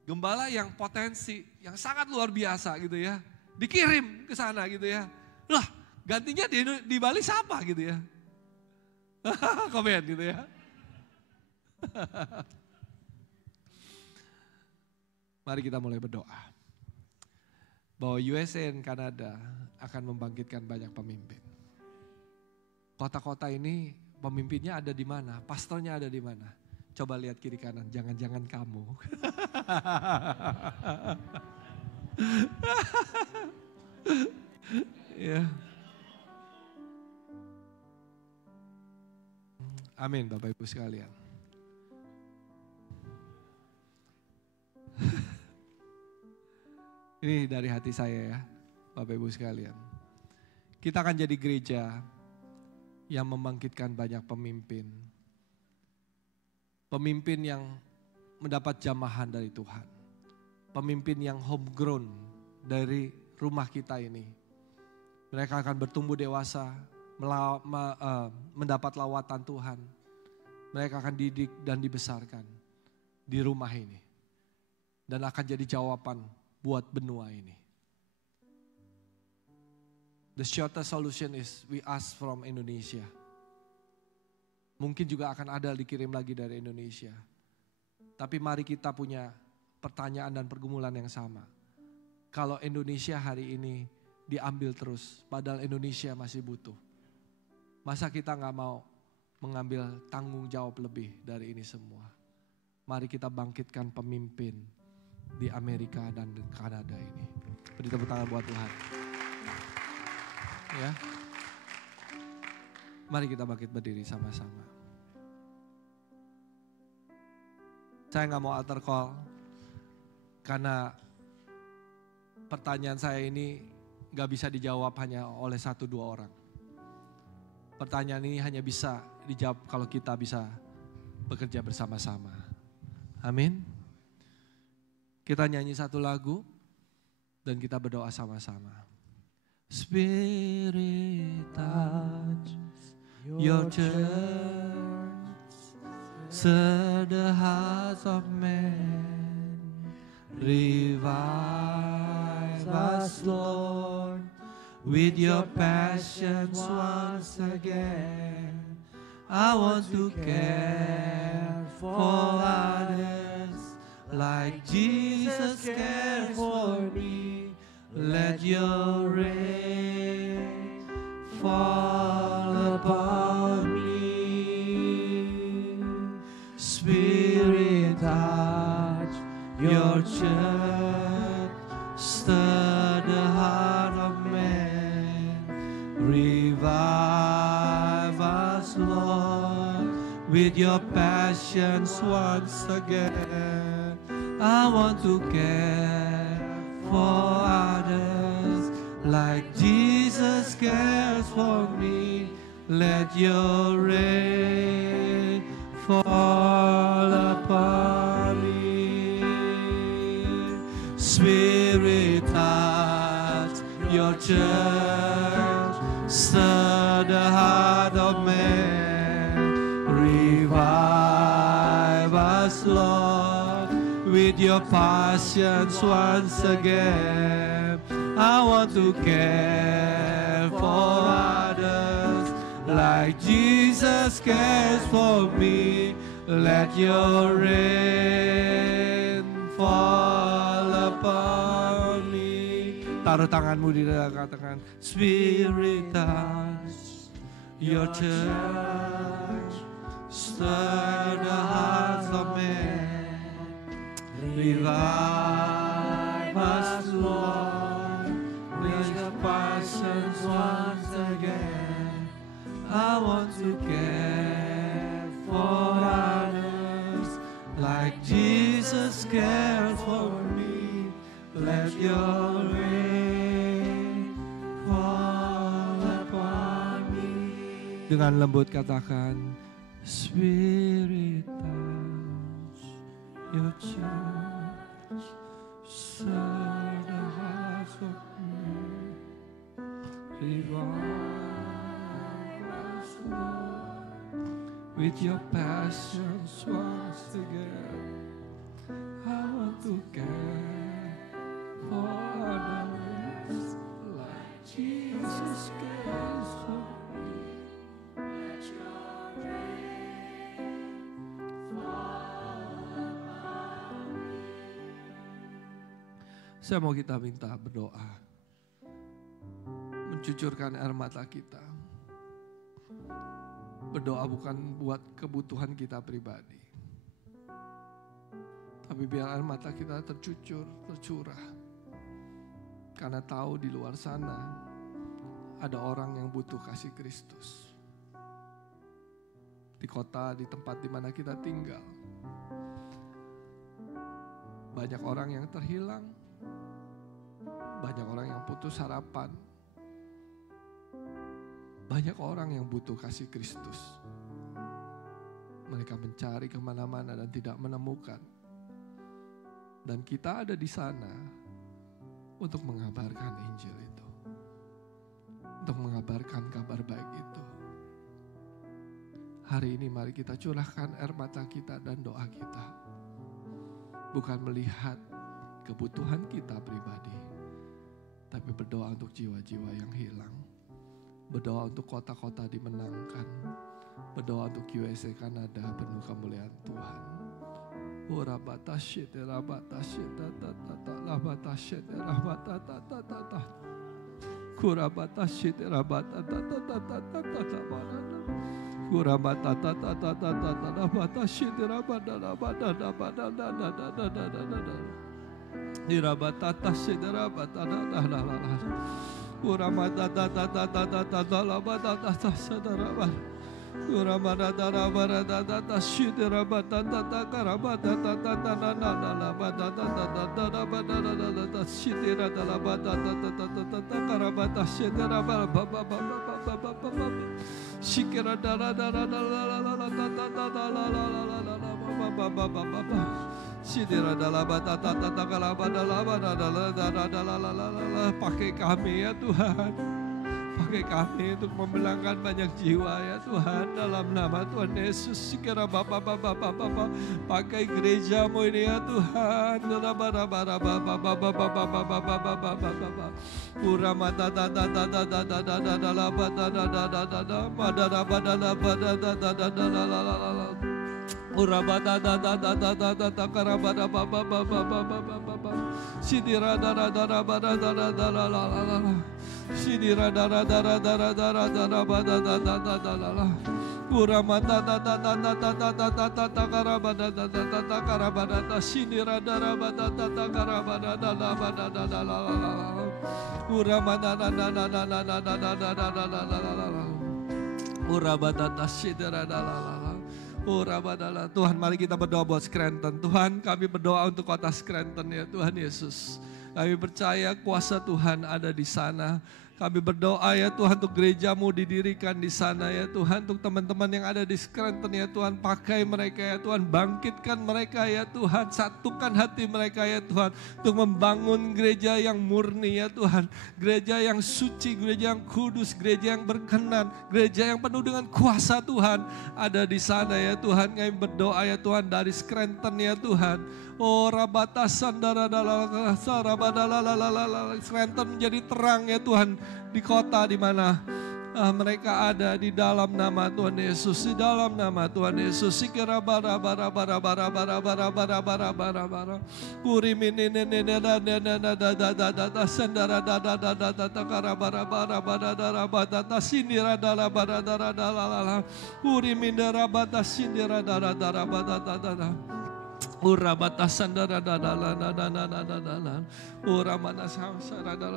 gembala yang potensi, yang sangat luar biasa gitu ya. Dikirim ke sana gitu ya. Lah gantinya di Bali siapa gitu ya. Komen gitu ya. Mari kita mulai berdoa. Bahwa USA dan Kanada akan membangkitkan banyak pemimpin. Kota-kota ini pemimpinnya ada di mana? Pastornya ada di mana? Coba lihat kiri kanan, jangan-jangan kamu. Ya. Amin Bapak Ibu sekalian. Ini dari hati saya ya, Bapak Ibu sekalian. Kita akan jadi gereja yang membangkitkan banyak pemimpin. Pemimpin yang mendapat jamahan dari Tuhan. Pemimpin yang homegrown dari rumah kita ini. Mereka akan bertumbuh dewasa, mendapat lawatan Tuhan. Mereka akan didik dan dibesarkan di rumah ini. Dan akan jadi jawaban buat benua ini. The shortest solution is we ask from Indonesia. Mungkin juga akan ada dikirim lagi dari Indonesia. Tapi mari kita punya pertanyaan dan pergumulan yang sama. Kalau Indonesia hari ini diambil terus, padahal Indonesia masih butuh. Masa kita gak mau mengambil tanggung jawab lebih dari ini semua? Mari kita bangkitkan pemimpin di Amerika dan Kanada ini. Beri tepuk tangan buat Tuhan. Ya. Mari kita bangkit berdiri sama-sama. Saya gak mau altar call karena pertanyaan saya ini gak bisa dijawab hanya oleh 1-2 orang. Pertanyaan ini hanya bisa dijawab kalau kita bisa bekerja bersama-sama. Amin. Kita nyanyi satu lagu dan kita berdoa sama-sama. Spirit touch your church, stir the hearts of men, revive us Lord, with your passions once again. I want to care for others like Jesus cared for me. Let your rain fall upon me. Spirit touch your church, stir the heart of man. Revive us, Lord, with your passions once again. I want to care for others like Jesus cares for me. Let your rain fall upon me. Spirit touch your church, stir the heart of man. Revive us, Lord, with your passions once again. I want to care for others like Jesus cares for me. Let your rain fall upon me. Taruh tanganmu di dada, katakan Spirit touch your church, stir the hearts of men. Revive us, Lord, with your passions once again. I want to care for others like Jesus cared for me. Let your rain fall Dengan lembut katakan, Spirit touch your church, stir the hearts of men, revive us, Lord, with your passions once again. I want to care for others like Jesus cares for me. Let your rain fall upon me. Saya mau kita minta berdoa, mencucurkan air mata kita. Berdoa bukan buat kebutuhan kita pribadi, tapi biar air mata kita tercucur, tercurah. Karena tahu di luar sana ada orang yang butuh kasih Kristus. Di kota, di tempat di mana kita tinggal, banyak orang yang terhilang, banyak orang yang putus harapan, banyak orang yang butuh kasih Kristus. Mereka mencari kemana-mana dan tidak menemukan. Dan kita ada di sana untuk mengabarkan Injil itu. Untuk mengabarkan kabar baik itu. Hari ini mari kita curahkan air mata kita dan doa kita. Bukan melihat kebutuhan kita pribadi, tapi berdoa untuk jiwa-jiwa yang hilang. Berdoa untuk kota-kota dimenangkan. Berdoa untuk USA Kanada penuh kemuliaan Tuhan. Pakai kami ya Tuhan. Pakai kami untuk memenangkan banyak jiwa ya Tuhan. Dalam nama Tuhan Yesus. Sekira Bapak. Pakai gerejamu ini ya Tuhan. Sidira dara dara dara dara dara bada da da da da la la. Uramata da da da da da da da da da da karabada da da da da karabada da sidira dara bada da da karabada da da bada da da la la la la. Uramata da da da da da da da da da da da da la la. Urabada da sidira da la la la. Urabada. Tuhan, mari kita berdoa buat Scranton. Tuhan, kami berdoa untuk kota Scranton ya Tuhan Yesus. Kami percaya kuasa Tuhan ada di sana. Kami berdoa ya Tuhan untuk gerejamu didirikan di sana ya Tuhan. Untuk teman-teman yang ada di Scranton ya Tuhan. Pakai mereka ya Tuhan. Bangkitkan mereka ya Tuhan. Satukan hati mereka ya Tuhan. Untuk membangun gereja yang murni ya Tuhan. Gereja yang suci, gereja yang kudus, gereja yang berkenan. Gereja yang penuh dengan kuasa Tuhan. Ada di sana ya Tuhan. Kami berdoa ya Tuhan dari Scranton ya Tuhan. Oh rabatasan darah Scranton menjadi terang ya Tuhan di kota di mana mereka ada di dalam nama Tuhan Yesus, di dalam nama Tuhan Yesus. Sikira bara kurimini sendara sindira dala bara kurimindara bata sindira dara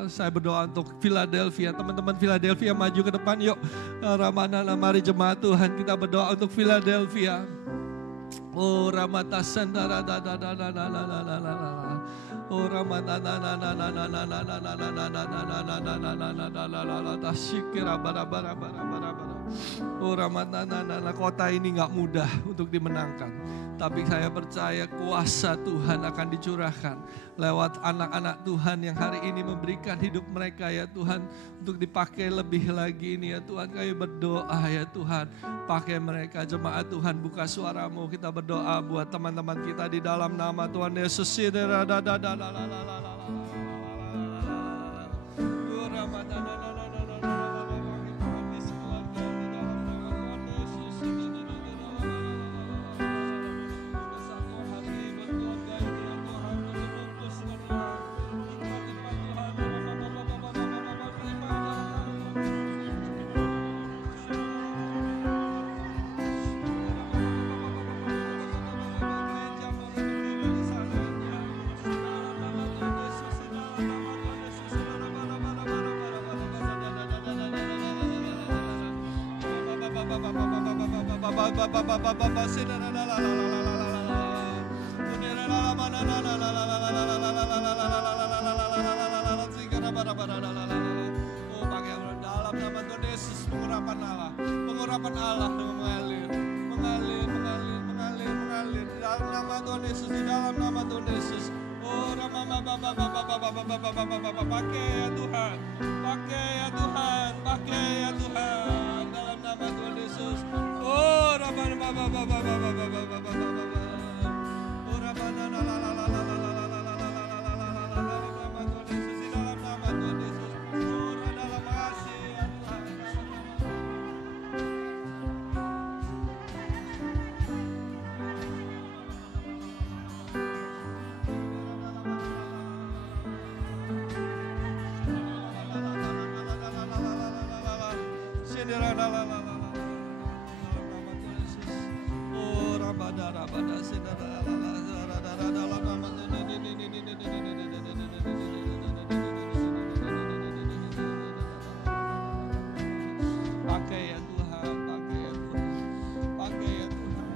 Saya berdoa untuk Philadelphia. Teman-teman Philadelphia maju ke depan yuk. Ramana, mari jemaat Tuhan kita berdoa untuk Philadelphia. Oh Ramata Sandara Oh Ramana Shikira bara Oh Ramadana, kota ini gak mudah untuk dimenangkan. Tapi saya percaya kuasa Tuhan akan dicurahkan lewat anak-anak Tuhan yang hari ini memberikan hidup mereka ya Tuhan. Untuk dipakai lebih lagi ini ya Tuhan. Kami berdoa ya Tuhan. Pakai mereka jemaat Tuhan, buka suaramu. Kita berdoa buat teman-teman kita di dalam nama Tuhan Yesus. Pengurapan Allah mengalir di dalam nama Tuhan Yesus, di dalam nama Tuhan Yesus. Oh pakai ya Tuhan, pakai ya Tuhan, pakai ya Tuhan dalam nama Tuhan Yesus. Oh pakai ya Tuhan, pakai ya Tuhan, pakai ya Tuhan.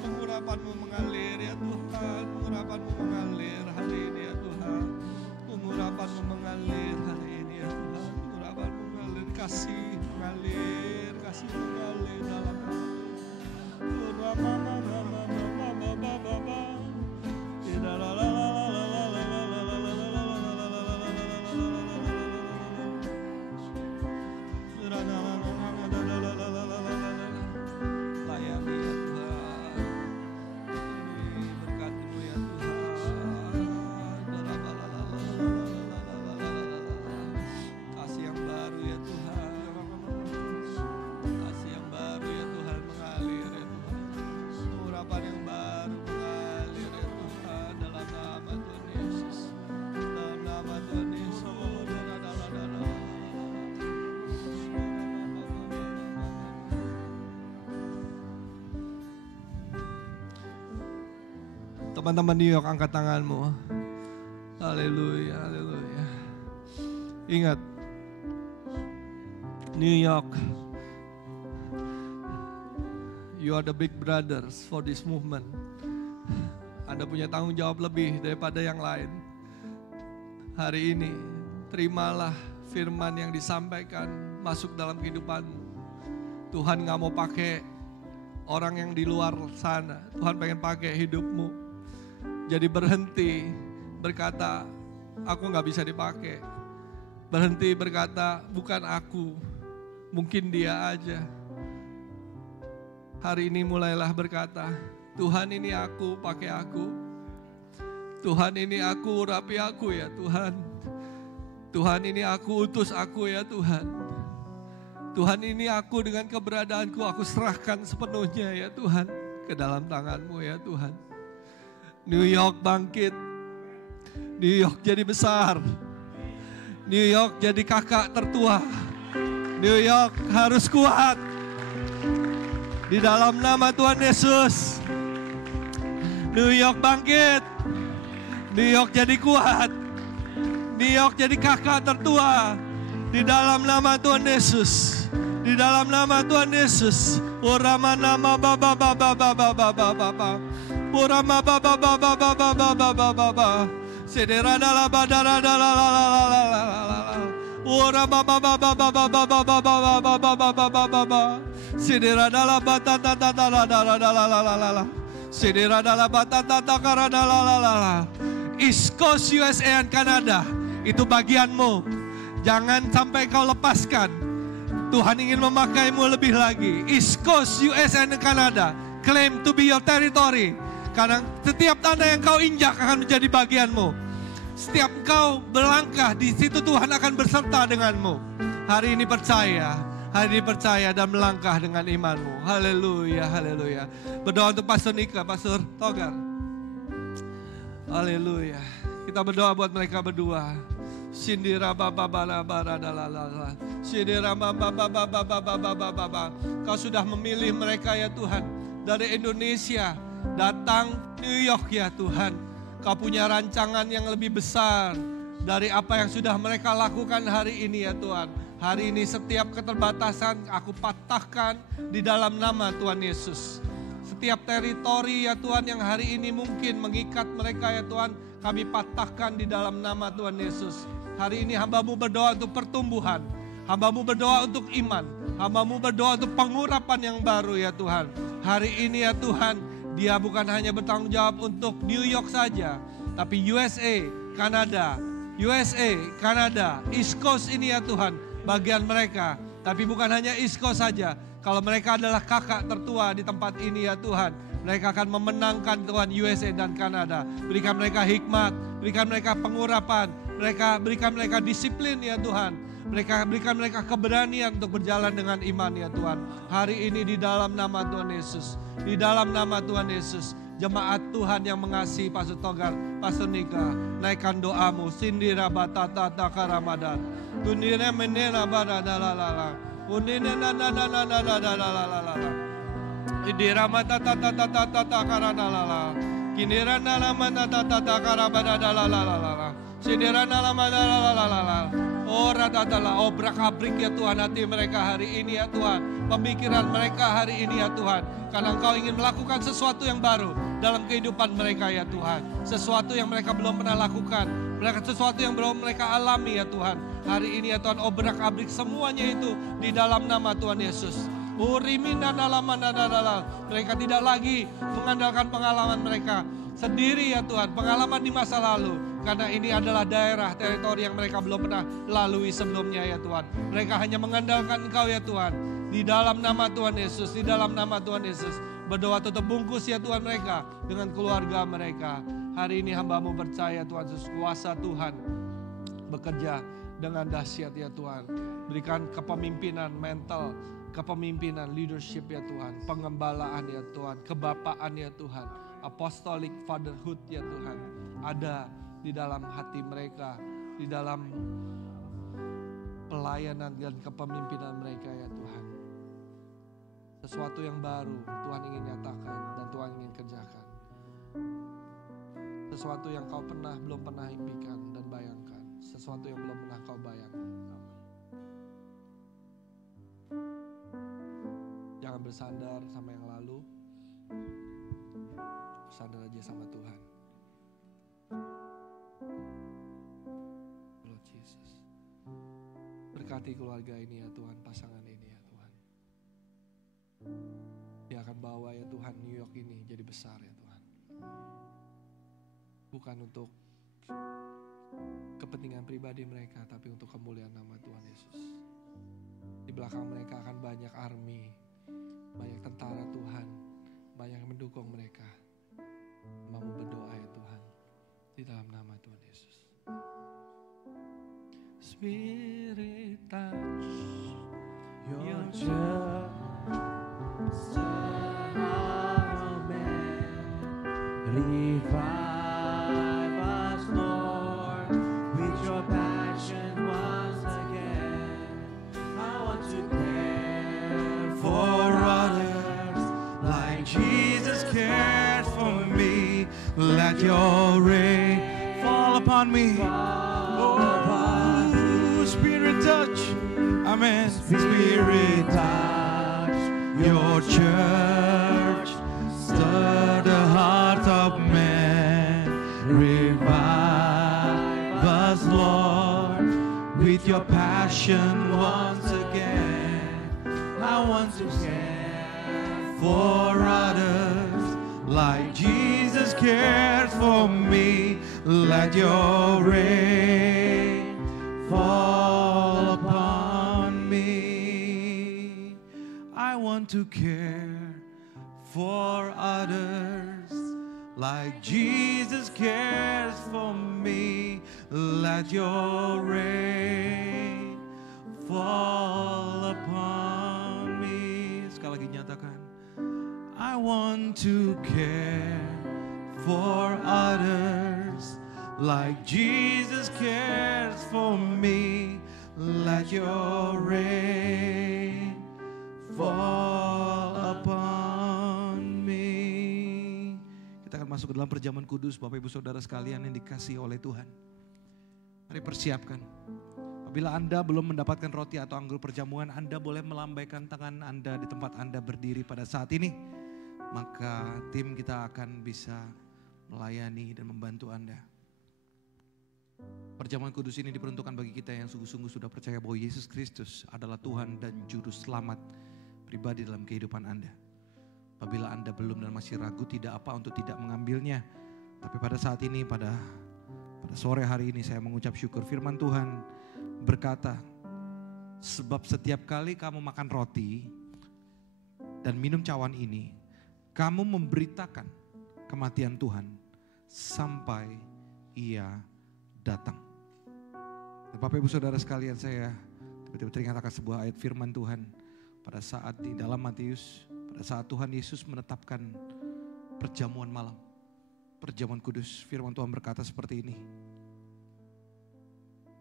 Pengurapan-Mu mengalir ya Tuhan, pengurapan-Mu mengalir hari ini ya Tuhan. Pengurapan-Mu mengalir hari ini ya Tuhan, pengurapan-Mu mengalir, kasih mengalir dalam layani ya Tuhan, berkati-Mu ya Tuhan. Kasih yang baru ya Tuhan, kasih yang baru ya Tuhan mengalir ya Tuhan, urapan yang baru mengalir ya Tuhan dalam nama Tuhan Yesus, dalam nama Tuhan Yesus. Teman-teman New York, angkat tanganmu. Haleluya, haleluya. Ingat, New York, you are the big brothers for this movement. Anda punya tanggung jawab lebih daripada yang lain. Hari ini, terimalah firman yang disampaikan masuk dalam kehidupanmu. Tuhan gak mau pakai orang yang di luar sana. Tuhan pengen pakai hidupmu. Jadi berhenti berkata, aku gak bisa dipakai. Berhenti berkata, bukan aku, mungkin dia aja. Hari ini mulailah berkata, Tuhan ini aku, pakai aku. Tuhan ini aku, urapi aku ya Tuhan. Tuhan ini aku, utus aku ya Tuhan. Tuhan ini aku dengan keberadaanku, aku serahkan sepenuhnya ya Tuhan. Ke dalam tangan-Mu ya Tuhan. New York bangkit. New York jadi besar. New York jadi kakak tertua. New York harus kuat. Di dalam nama Tuhan Yesus. New York bangkit. New York jadi kuat. New York jadi kakak tertua. Di dalam nama Tuhan Yesus. Di dalam nama Tuhan Yesus. Urama nama baba baba baba baba baba. Urama baba baba baba baba baba. Sedera dala badara dala la la la la la la. Ora baba baba baba baba baba baba baba baba. Sidira dala batata dala dala dala dala. Sidira dala batata dala dala dala. East Coast USA and Kanada itu bagianmu. Jangan sampai kau lepaskan. Tuhan ingin memakaimu lebih lagi. East Coast USA and Kanada claim to be your territory. Karena setiap tanah yang kau injak akan menjadi bagianmu. Setiap engkau berlangkah, di situ Tuhan akan berserta denganmu. Hari ini percaya dan melangkah dengan imanmu. Haleluya, haleluya. Berdoa untuk Pastor Nika, Pastor Togar. Haleluya. Kita berdoa buat mereka berdua. Sindira baba bala bara dalala. Sindira baba baba baba baba. Kau sudah memilih mereka ya Tuhan dari Indonesia datang New York ya Tuhan. Kau punya rancangan yang lebih besar dari apa yang sudah mereka lakukan hari ini ya Tuhan. Hari ini setiap keterbatasan aku patahkan di dalam nama Tuhan Yesus. Setiap teritori ya Tuhan yang hari ini mungkin mengikat mereka ya Tuhan, kami patahkan di dalam nama Tuhan Yesus. Hari ini hamba-Mu berdoa untuk pertumbuhan, hamba-Mu berdoa untuk iman, hamba-Mu berdoa untuk pengurapan yang baru ya Tuhan. Hari ini ya Tuhan, dia bukan hanya bertanggung jawab untuk New York saja, tapi USA, Kanada, East Coast ini ya Tuhan, bagian mereka. Tapi bukan hanya East Coast saja, kalau mereka adalah kakak tertua di tempat ini ya Tuhan, mereka akan memenangkan Tuhan USA dan Kanada. Berikan mereka hikmat, berikan mereka pengurapan, berikan mereka disiplin ya Tuhan. Berikan mereka keberanian untuk berjalan dengan iman ya Tuhan. Hari ini di dalam nama Tuhan Yesus. Di dalam nama Tuhan Yesus. Jemaat Tuhan yang mengasihi Pastor Togar, Pastor Nika. Naikkan doamu. Sindira batata takaramadan. Tunira menena badadalalala. Unina nanananananananananananana. Indira matatatatatata takaranalala. Kinira nalamanatatatakaramadalalala. Sindira nalamanalalalala. Oh radadalah, obrak-abrik ya Tuhan hati mereka hari ini ya Tuhan. Pemikiran mereka hari ini ya Tuhan. Karena Engkau ingin melakukan sesuatu yang baru dalam kehidupan mereka ya Tuhan. Sesuatu yang mereka belum pernah lakukan. Sesuatu yang belum mereka alami ya Tuhan. Hari ini ya Tuhan, obrak-abrik semuanya itu di dalam nama Tuhan Yesus. Mereka tidak lagi mengandalkan pengalaman mereka sendiri ya Tuhan. Pengalaman di masa lalu. Karena ini adalah daerah, teritori yang mereka belum pernah lalui sebelumnya ya Tuhan. Mereka hanya mengandalkan Engkau ya Tuhan. Di dalam nama Tuhan Yesus, di dalam nama Tuhan Yesus. Berdoa tutup bungkus ya Tuhan mereka dengan keluarga mereka. Hari ini hamba-Mu percaya Tuhan, kuasa Tuhan bekerja dengan dahsyat ya Tuhan. Berikan kepemimpinan mental, kepemimpinan leadership ya Tuhan. Pengembalaan ya Tuhan, kebapaan ya Tuhan. Apostolic fatherhood ya Tuhan. Ada di dalam hati mereka, di dalam pelayanan dan kepemimpinan mereka ya Tuhan. Sesuatu yang baru Tuhan ingin nyatakan dan Tuhan ingin kerjakan. Sesuatu yang kau belum pernah impikan dan bayangkan. Sesuatu yang belum pernah kau bayangkan. Jangan bersandar sama yang lalu. Bersandar aja sama Tuhan. Lord Jesus. Berkati keluarga ini ya Tuhan, pasangan ini ya Tuhan. Dia akan bawa ya Tuhan New York ini jadi besar ya Tuhan. Bukan untuk kepentingan pribadi mereka, tapi untuk kemuliaan nama Tuhan Yesus. Di belakang mereka akan banyak army, banyak tentara Tuhan, banyak yang mendukung mereka. Mau berdoa ya Tuhan, di dalam nama Tuhan Yesus. Spirit touch your church, Son of Man, revive us, Lord, with your passion once again. I want to care for others like Jesus cared for me. Let your rain fall upon me. Oh, Spirit touch, amen. Spirit touch your church, stir the heart of man. Revive us, Lord, with your power. passion once again. I want to care for others like Jesus cares for me. Let your rain fall upon me. I want to care for others like Jesus cares for me. Let your rain fall upon me. Sekali lagi nyatakan, I want to care for others like Jesus cares for me. Let your rain fall upon me. Kita akan masuk ke dalam perjamuan kudus, Bapak Ibu Saudara sekalian yang dikasihi oleh Tuhan. Mari persiapkan. Apabila Anda belum mendapatkan roti atau anggur perjamuan, Anda boleh melambaikan tangan Anda di tempat Anda berdiri pada saat ini. Maka tim kita akan bisa melayani dan membantu Anda. Perjamuan kudus ini diperuntukkan bagi kita yang sungguh-sungguh sudah percaya bahwa Yesus Kristus adalah Tuhan dan Juru Selamat pribadi dalam kehidupan Anda. Apabila Anda belum dan masih ragu, tidak apa untuk tidak mengambilnya. Tapi pada saat ini, pada sore hari ini saya mengucap syukur. Firman Tuhan berkata, sebab setiap kali kamu makan roti dan minum cawan ini, kamu memberitakan kematian Tuhan sampai Ia datang. Dan Bapak Ibu Saudara sekalian, saya tiba-tiba teringat akan sebuah ayat firman Tuhan pada saat di dalam Matius, pada saat Tuhan Yesus menetapkan perjamuan malam, perjamuan kudus. Firman Tuhan berkata seperti ini.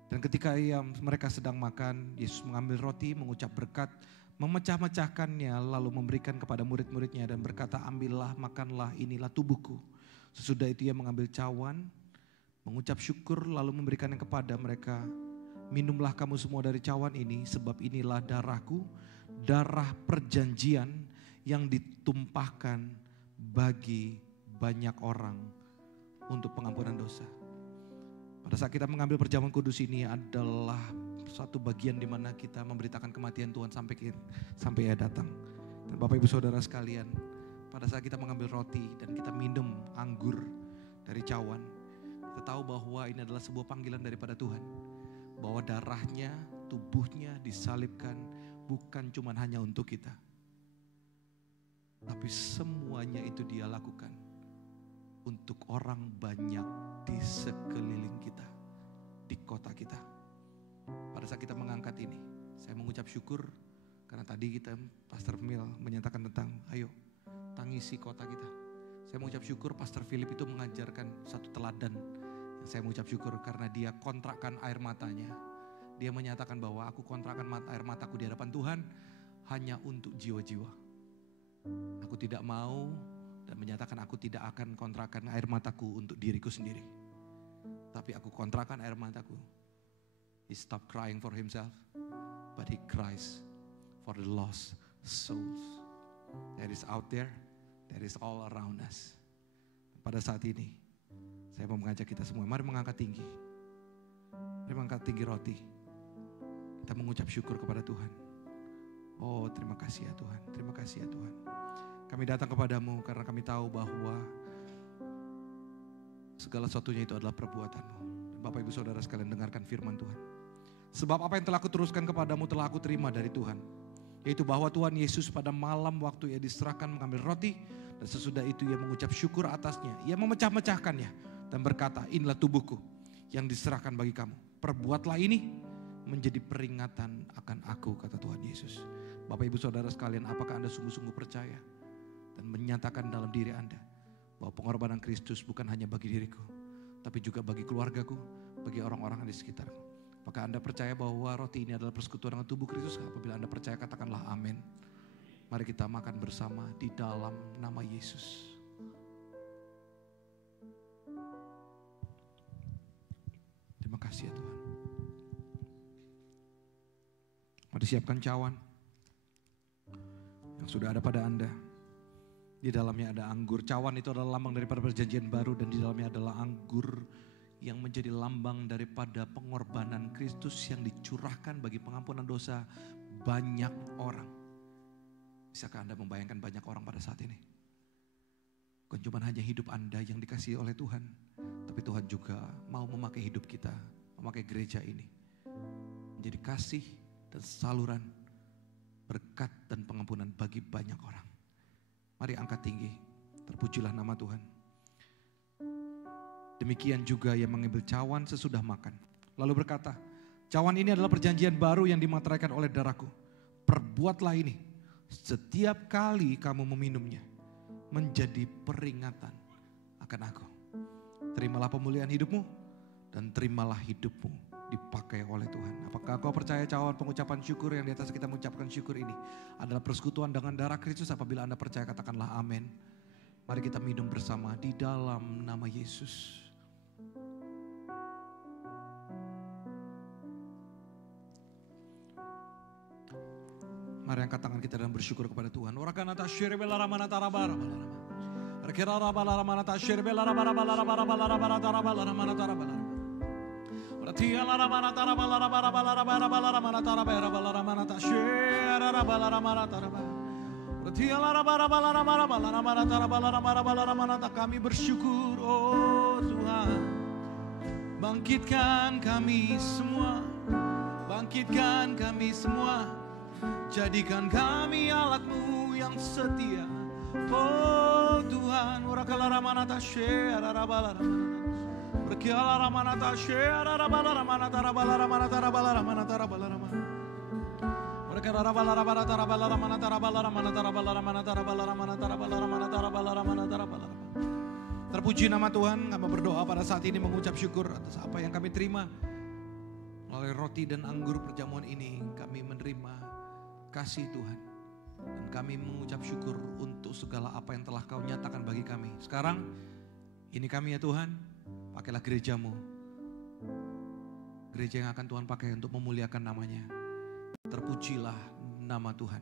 Dan ketika mereka sedang makan, Yesus mengambil roti, mengucap berkat, memecah-mecahkannya, lalu memberikan kepada murid-muridnya dan berkata, ambillah, makanlah, inilah tubuhku. Sesudah itu Ia mengambil cawan, mengucap syukur, lalu memberikannya kepada mereka. Minumlah kamu semua dari cawan ini, sebab inilah darahku, darah perjanjian yang ditumpahkan bagi banyak orang untuk pengampunan dosa. Pada saat kita mengambil perjamuan kudus ini adalah satu bagian di mana kita memberitakan kematian Tuhan sampai Ia datang. Dan Bapak Ibu Saudara sekalian, pada saat kita mengambil roti dan kita minum anggur dari cawan, kita tahu bahwa ini adalah sebuah panggilan daripada Tuhan. Bahwa darahnya, tubuhnya disalibkan bukan cuma hanya untuk kita. Tapi semuanya itu Dia lakukan untuk orang banyak di sekeliling kita, di kota kita. Pada saat kita mengangkat ini, saya mengucap syukur karena tadi kita, Pastor Mil menyatakan tentang ayo tangisi kota kita. Saya mengucap syukur Pastor Philip itu mengajarkan satu teladan yang saya mengucap syukur karena dia kontrakkan air matanya. Dia menyatakan bahwa aku kontrakkan air mataku di hadapan Tuhan hanya untuk jiwa-jiwa. Aku tidak mau dan menyatakan aku tidak akan kontrakkan air mataku untuk diriku sendiri. Tapi aku kontrakkan air mataku. He stopped crying for himself, but he cries for the lost souls. That is out there, that is all around us. Pada saat ini, saya mau mengajak kita semua, mari mengangkat tinggi. Mari mengangkat tinggi roti. Kita mengucap syukur kepada Tuhan. Oh, terima kasih ya Tuhan, terima kasih ya Tuhan. Kami datang kepadamu karena kami tahu bahwa segala sesuatunya itu adalah perbuatan-Mu. Dan Bapak Ibu Saudara sekalian dengarkan firman Tuhan. Sebab apa yang telah aku teruskan kepadamu telah aku terima dari Tuhan. Yaitu bahwa Tuhan Yesus pada malam waktu Ia diserahkan mengambil roti. Dan sesudah itu Ia mengucap syukur atasnya. Ia memecah-mecahkannya dan berkata, inilah tubuhku yang diserahkan bagi kamu. Perbuatlah ini menjadi peringatan akan aku, kata Tuhan Yesus. Bapak Ibu Saudara sekalian, apakah Anda sungguh-sungguh percaya dan menyatakan dalam diri Anda bahwa pengorbanan Kristus bukan hanya bagi diriku, tapi juga bagi keluargaku, bagi orang-orang di sekitarku. Apakah Anda percaya bahwa roti ini adalah persekutuan dengan tubuh Kristus? Apabila Anda percaya, katakanlah amin. Mari kita makan bersama di dalam nama Yesus. Terima kasih ya Tuhan. Mari siapkan cawan yang sudah ada pada Anda. Di dalamnya ada anggur. Cawan itu adalah lambang daripada perjanjian baru dan di dalamnya adalah anggur yang menjadi lambang daripada pengorbanan Kristus yang dicurahkan bagi pengampunan dosa banyak orang. Bisakah Anda membayangkan banyak orang pada saat ini? Bukan cuma hanya hidup Anda yang dikasihi oleh Tuhan, tapi Tuhan juga mau memakai hidup kita, memakai gereja ini menjadi kasih dan saluran berkat dan pengampunan bagi banyak orang. Mari angkat tinggi, terpujilah nama Tuhan. Demikian juga yang mengambil cawan sesudah makan, lalu berkata, cawan ini adalah perjanjian baru yang dimateraikan oleh darahku. Perbuatlah ini setiap kali kamu meminumnya, menjadi peringatan akan aku. Terimalah pemulihan hidupmu dan terimalah hidupmu dipakai oleh Tuhan. Apakah kau percaya cawan pengucapan syukur yang di atas kita mengucapkan syukur ini adalah persekutuan dengan darah Kristus? Apabila Anda percaya, katakanlah amin. Mari kita minum bersama di dalam nama Yesus. Mari angkat tangan kita dan bersyukur kepada Tuhan. Kami bersyukur, oh Tuhan. Bangkitkan kami semua, bangkitkan kami semua. Jadikan kami alat-Mu yang setia, oh Tuhan. Terpuji nama Tuhan. Kami berdoa pada saat ini mengucap syukur atas apa yang kami terima melalui roti dan anggur perjamuan ini. Kami menerima kasih Tuhan, dan kami mengucap syukur untuk segala apa yang telah Kau nyatakan bagi kami. Sekarang ini kami ya Tuhan, pakailah gereja-Mu, gereja yang akan Tuhan pakai untuk memuliakan namanya. Terpujilah nama Tuhan,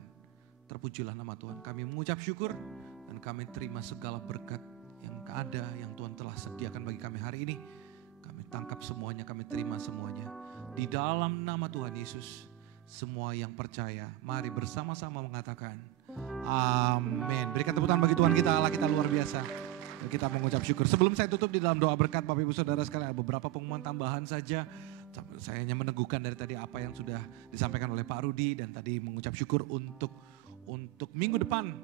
terpujilah nama Tuhan. Kami mengucap syukur dan kami terima segala berkat yang ada, yang Tuhan telah sediakan bagi kami hari ini. Kami tangkap semuanya, kami terima semuanya di dalam nama Tuhan Yesus. Semua yang percaya, mari bersama-sama mengatakan amin. Berikan tepuk tangan bagi Tuhan kita, Allah kita luar biasa. Dan kita mengucap syukur. Sebelum saya tutup di dalam doa berkat, Bapak Ibu Saudara sekalian, ada beberapa pengumuman tambahan saja. Saya hanya meneguhkan dari tadi apa yang sudah disampaikan oleh Pak Rudi, dan tadi mengucap syukur untuk minggu depan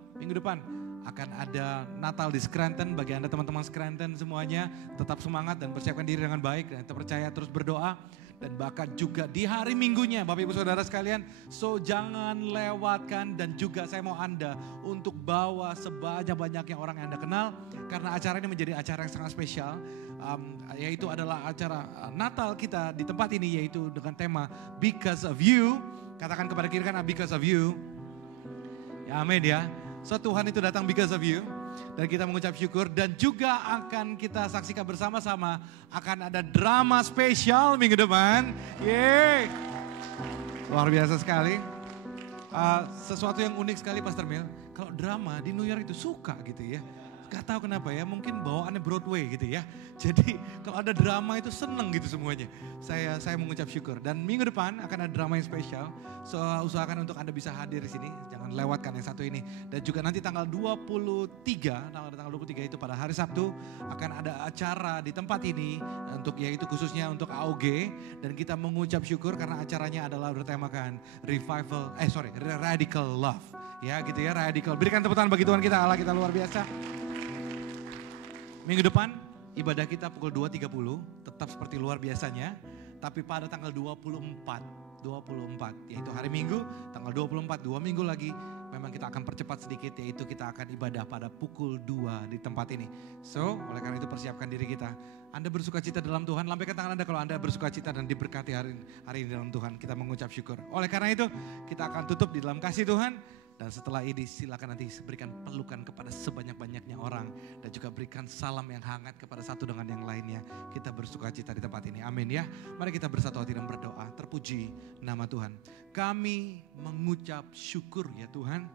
akan ada Natal di Scranton. Bagi Anda teman-teman Scranton semuanya, tetap semangat dan persiapkan diri dengan baik, dan kita percaya terus berdoa. Dan bahkan juga di hari Minggunya Bapak Ibu Saudara sekalian, so jangan lewatkan. Dan juga saya mau Anda untuk bawa sebanyak-banyaknya orang yang Anda kenal, karena acara ini menjadi acara yang sangat spesial. Yaitu adalah acara Natal kita di tempat ini, yaitu dengan tema Because of You. Katakan kepada kiri kanan, because of you. Ya amin ya. So Tuhan itu datang because of you. Dan kita mengucap syukur, dan juga akan kita saksikan bersama-sama akan ada drama spesial minggu depan. Yeay. Luar biasa sekali. Sesuatu yang unik sekali Pastor Mil. Kalau drama di New York itu suka gitu ya. Gak tahu kenapa ya, mungkin bawaannya Broadway gitu ya. Jadi kalau ada drama itu seneng gitu semuanya. Saya mengucap syukur. Dan minggu depan akan ada drama yang spesial. So usahakan untuk Anda bisa hadir di sini. Jangan lewatkan yang satu ini. Dan juga nanti tanggal 23 itu pada hari Sabtu akan ada acara di tempat ini untuk yaitu khususnya untuk AOG, dan kita mengucap syukur karena acaranya adalah bertemakan Radical Love. Ya gitu ya, radical. Berikan tepuk tangan bagi Tuhan kita, Allah kita luar biasa. Minggu depan ibadah kita pukul 2.30 tetap seperti luar biasanya. Tapi pada tanggal 24 yaitu hari Minggu, tanggal 24, 2 minggu lagi memang kita akan percepat sedikit, yaitu kita akan ibadah pada pukul 2 di tempat ini. So oleh karena itu persiapkan diri kita. Anda bersuka cita dalam Tuhan, lambaikan tangan Anda kalau Anda bersuka cita dan diberkati hari ini dalam Tuhan. Kita mengucap syukur. Oleh karena itu kita akan tutup di dalam kasih Tuhan. Dan setelah ini silakan nanti berikan pelukan kepada sebanyak-banyaknya orang. Dan juga berikan salam yang hangat kepada satu dengan yang lainnya. Kita bersuka cita di tempat ini. Amin ya. Mari kita bersatu hati dan berdoa. Terpuji nama Tuhan. Kami mengucap syukur ya Tuhan.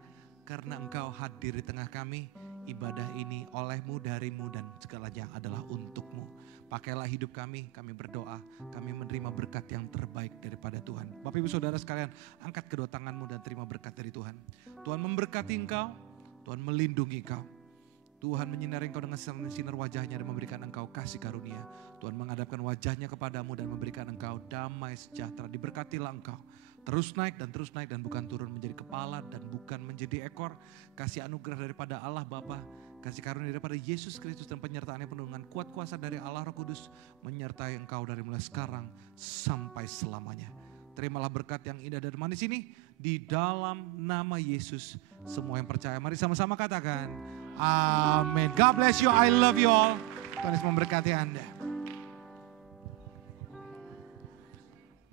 Karena Engkau hadir di tengah kami. ibadah ini olehmu, darimu, dan segalanya adalah untukmu. Pakailah hidup kami berdoa, kami menerima berkat yang terbaik daripada Tuhan. Bapak Ibu Saudara sekalian, angkat kedua tanganmu dan terima berkat dari Tuhan. Tuhan memberkati engkau, Tuhan melindungi engkau. Tuhan menyinari engkau dengan sinar wajahnya dan memberikan engkau kasih karunia. Tuhan menghadapkan wajahnya kepadamu dan memberikan engkau damai sejahtera. Diberkatilah engkau. Terus naik dan bukan turun, menjadi kepala dan bukan menjadi ekor. Kasih anugerah daripada Allah Bapa, kasih karunia daripada Yesus Kristus dan penyertaannya penuh dengan kuat kuasa dari Allah Roh Kudus menyertai engkau dari mulai sekarang sampai selamanya. Terimalah berkat yang indah dan manis ini di dalam nama Yesus. Semua yang percaya, mari sama-sama katakan amin. God bless you, I love you all. Tuhan Yesus memberkati Anda.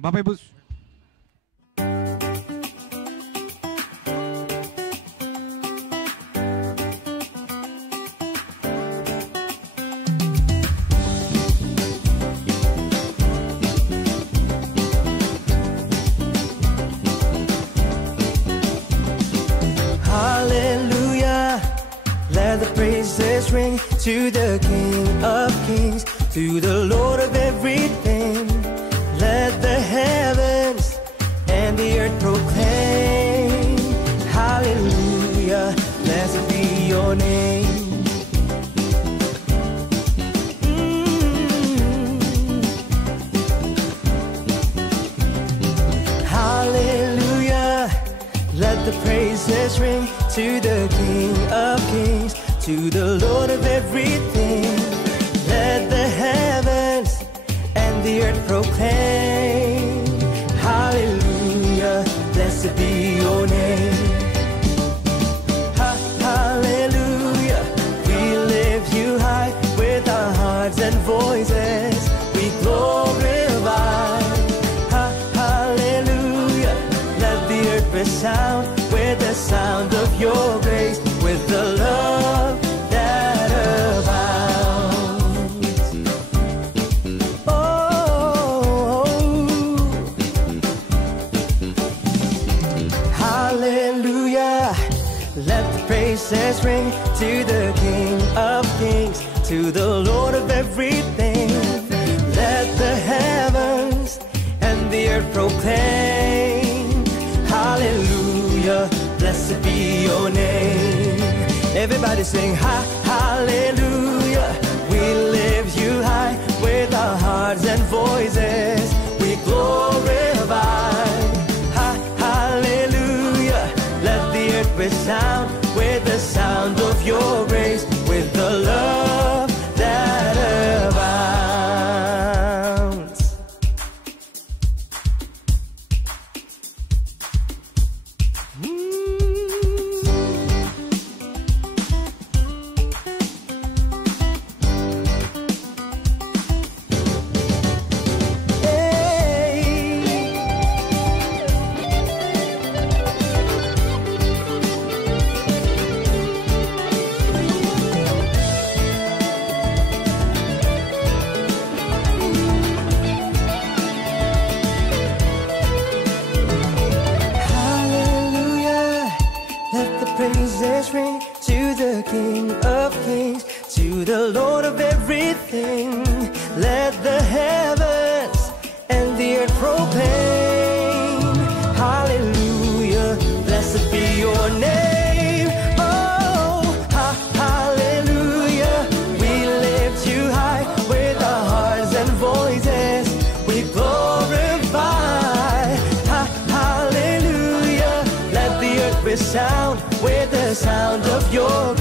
Bapak Ibu. Ring to the King of Kings, to the Lord of everything. Let the heavens and the earth proclaim, hallelujah, blessed be your name. Hallelujah, let the praises ring to the King of Kings, to the Lord of everything. Let the heavens and the earth proclaim, hallelujah, blessed be your name. Hallelujah, we lift you high with our hearts and voices, we glorify. Hallelujah, let the earth resound with the sound of your grace, with the love that abounds. Oh, hallelujah, let the praises ring to the King of Kings, to the Lord of everything. Let the heavens and the earth proclaim, hallelujah, blessed be your name. Everybody sing hallelujah, we lift you high with our hearts and voices, we glorify. Hallelujah, let the earth resound with the sound of your grace, with the love that abounds. Praises ring to the King of Kings, to the Lord of everything. Let the heavens and the earth proclaim, hallelujah, blessed be your name. Oh, hallelujah, we lift you high with our hearts and voices, we glorify. Hallelujah, let the earth resound with the sound of your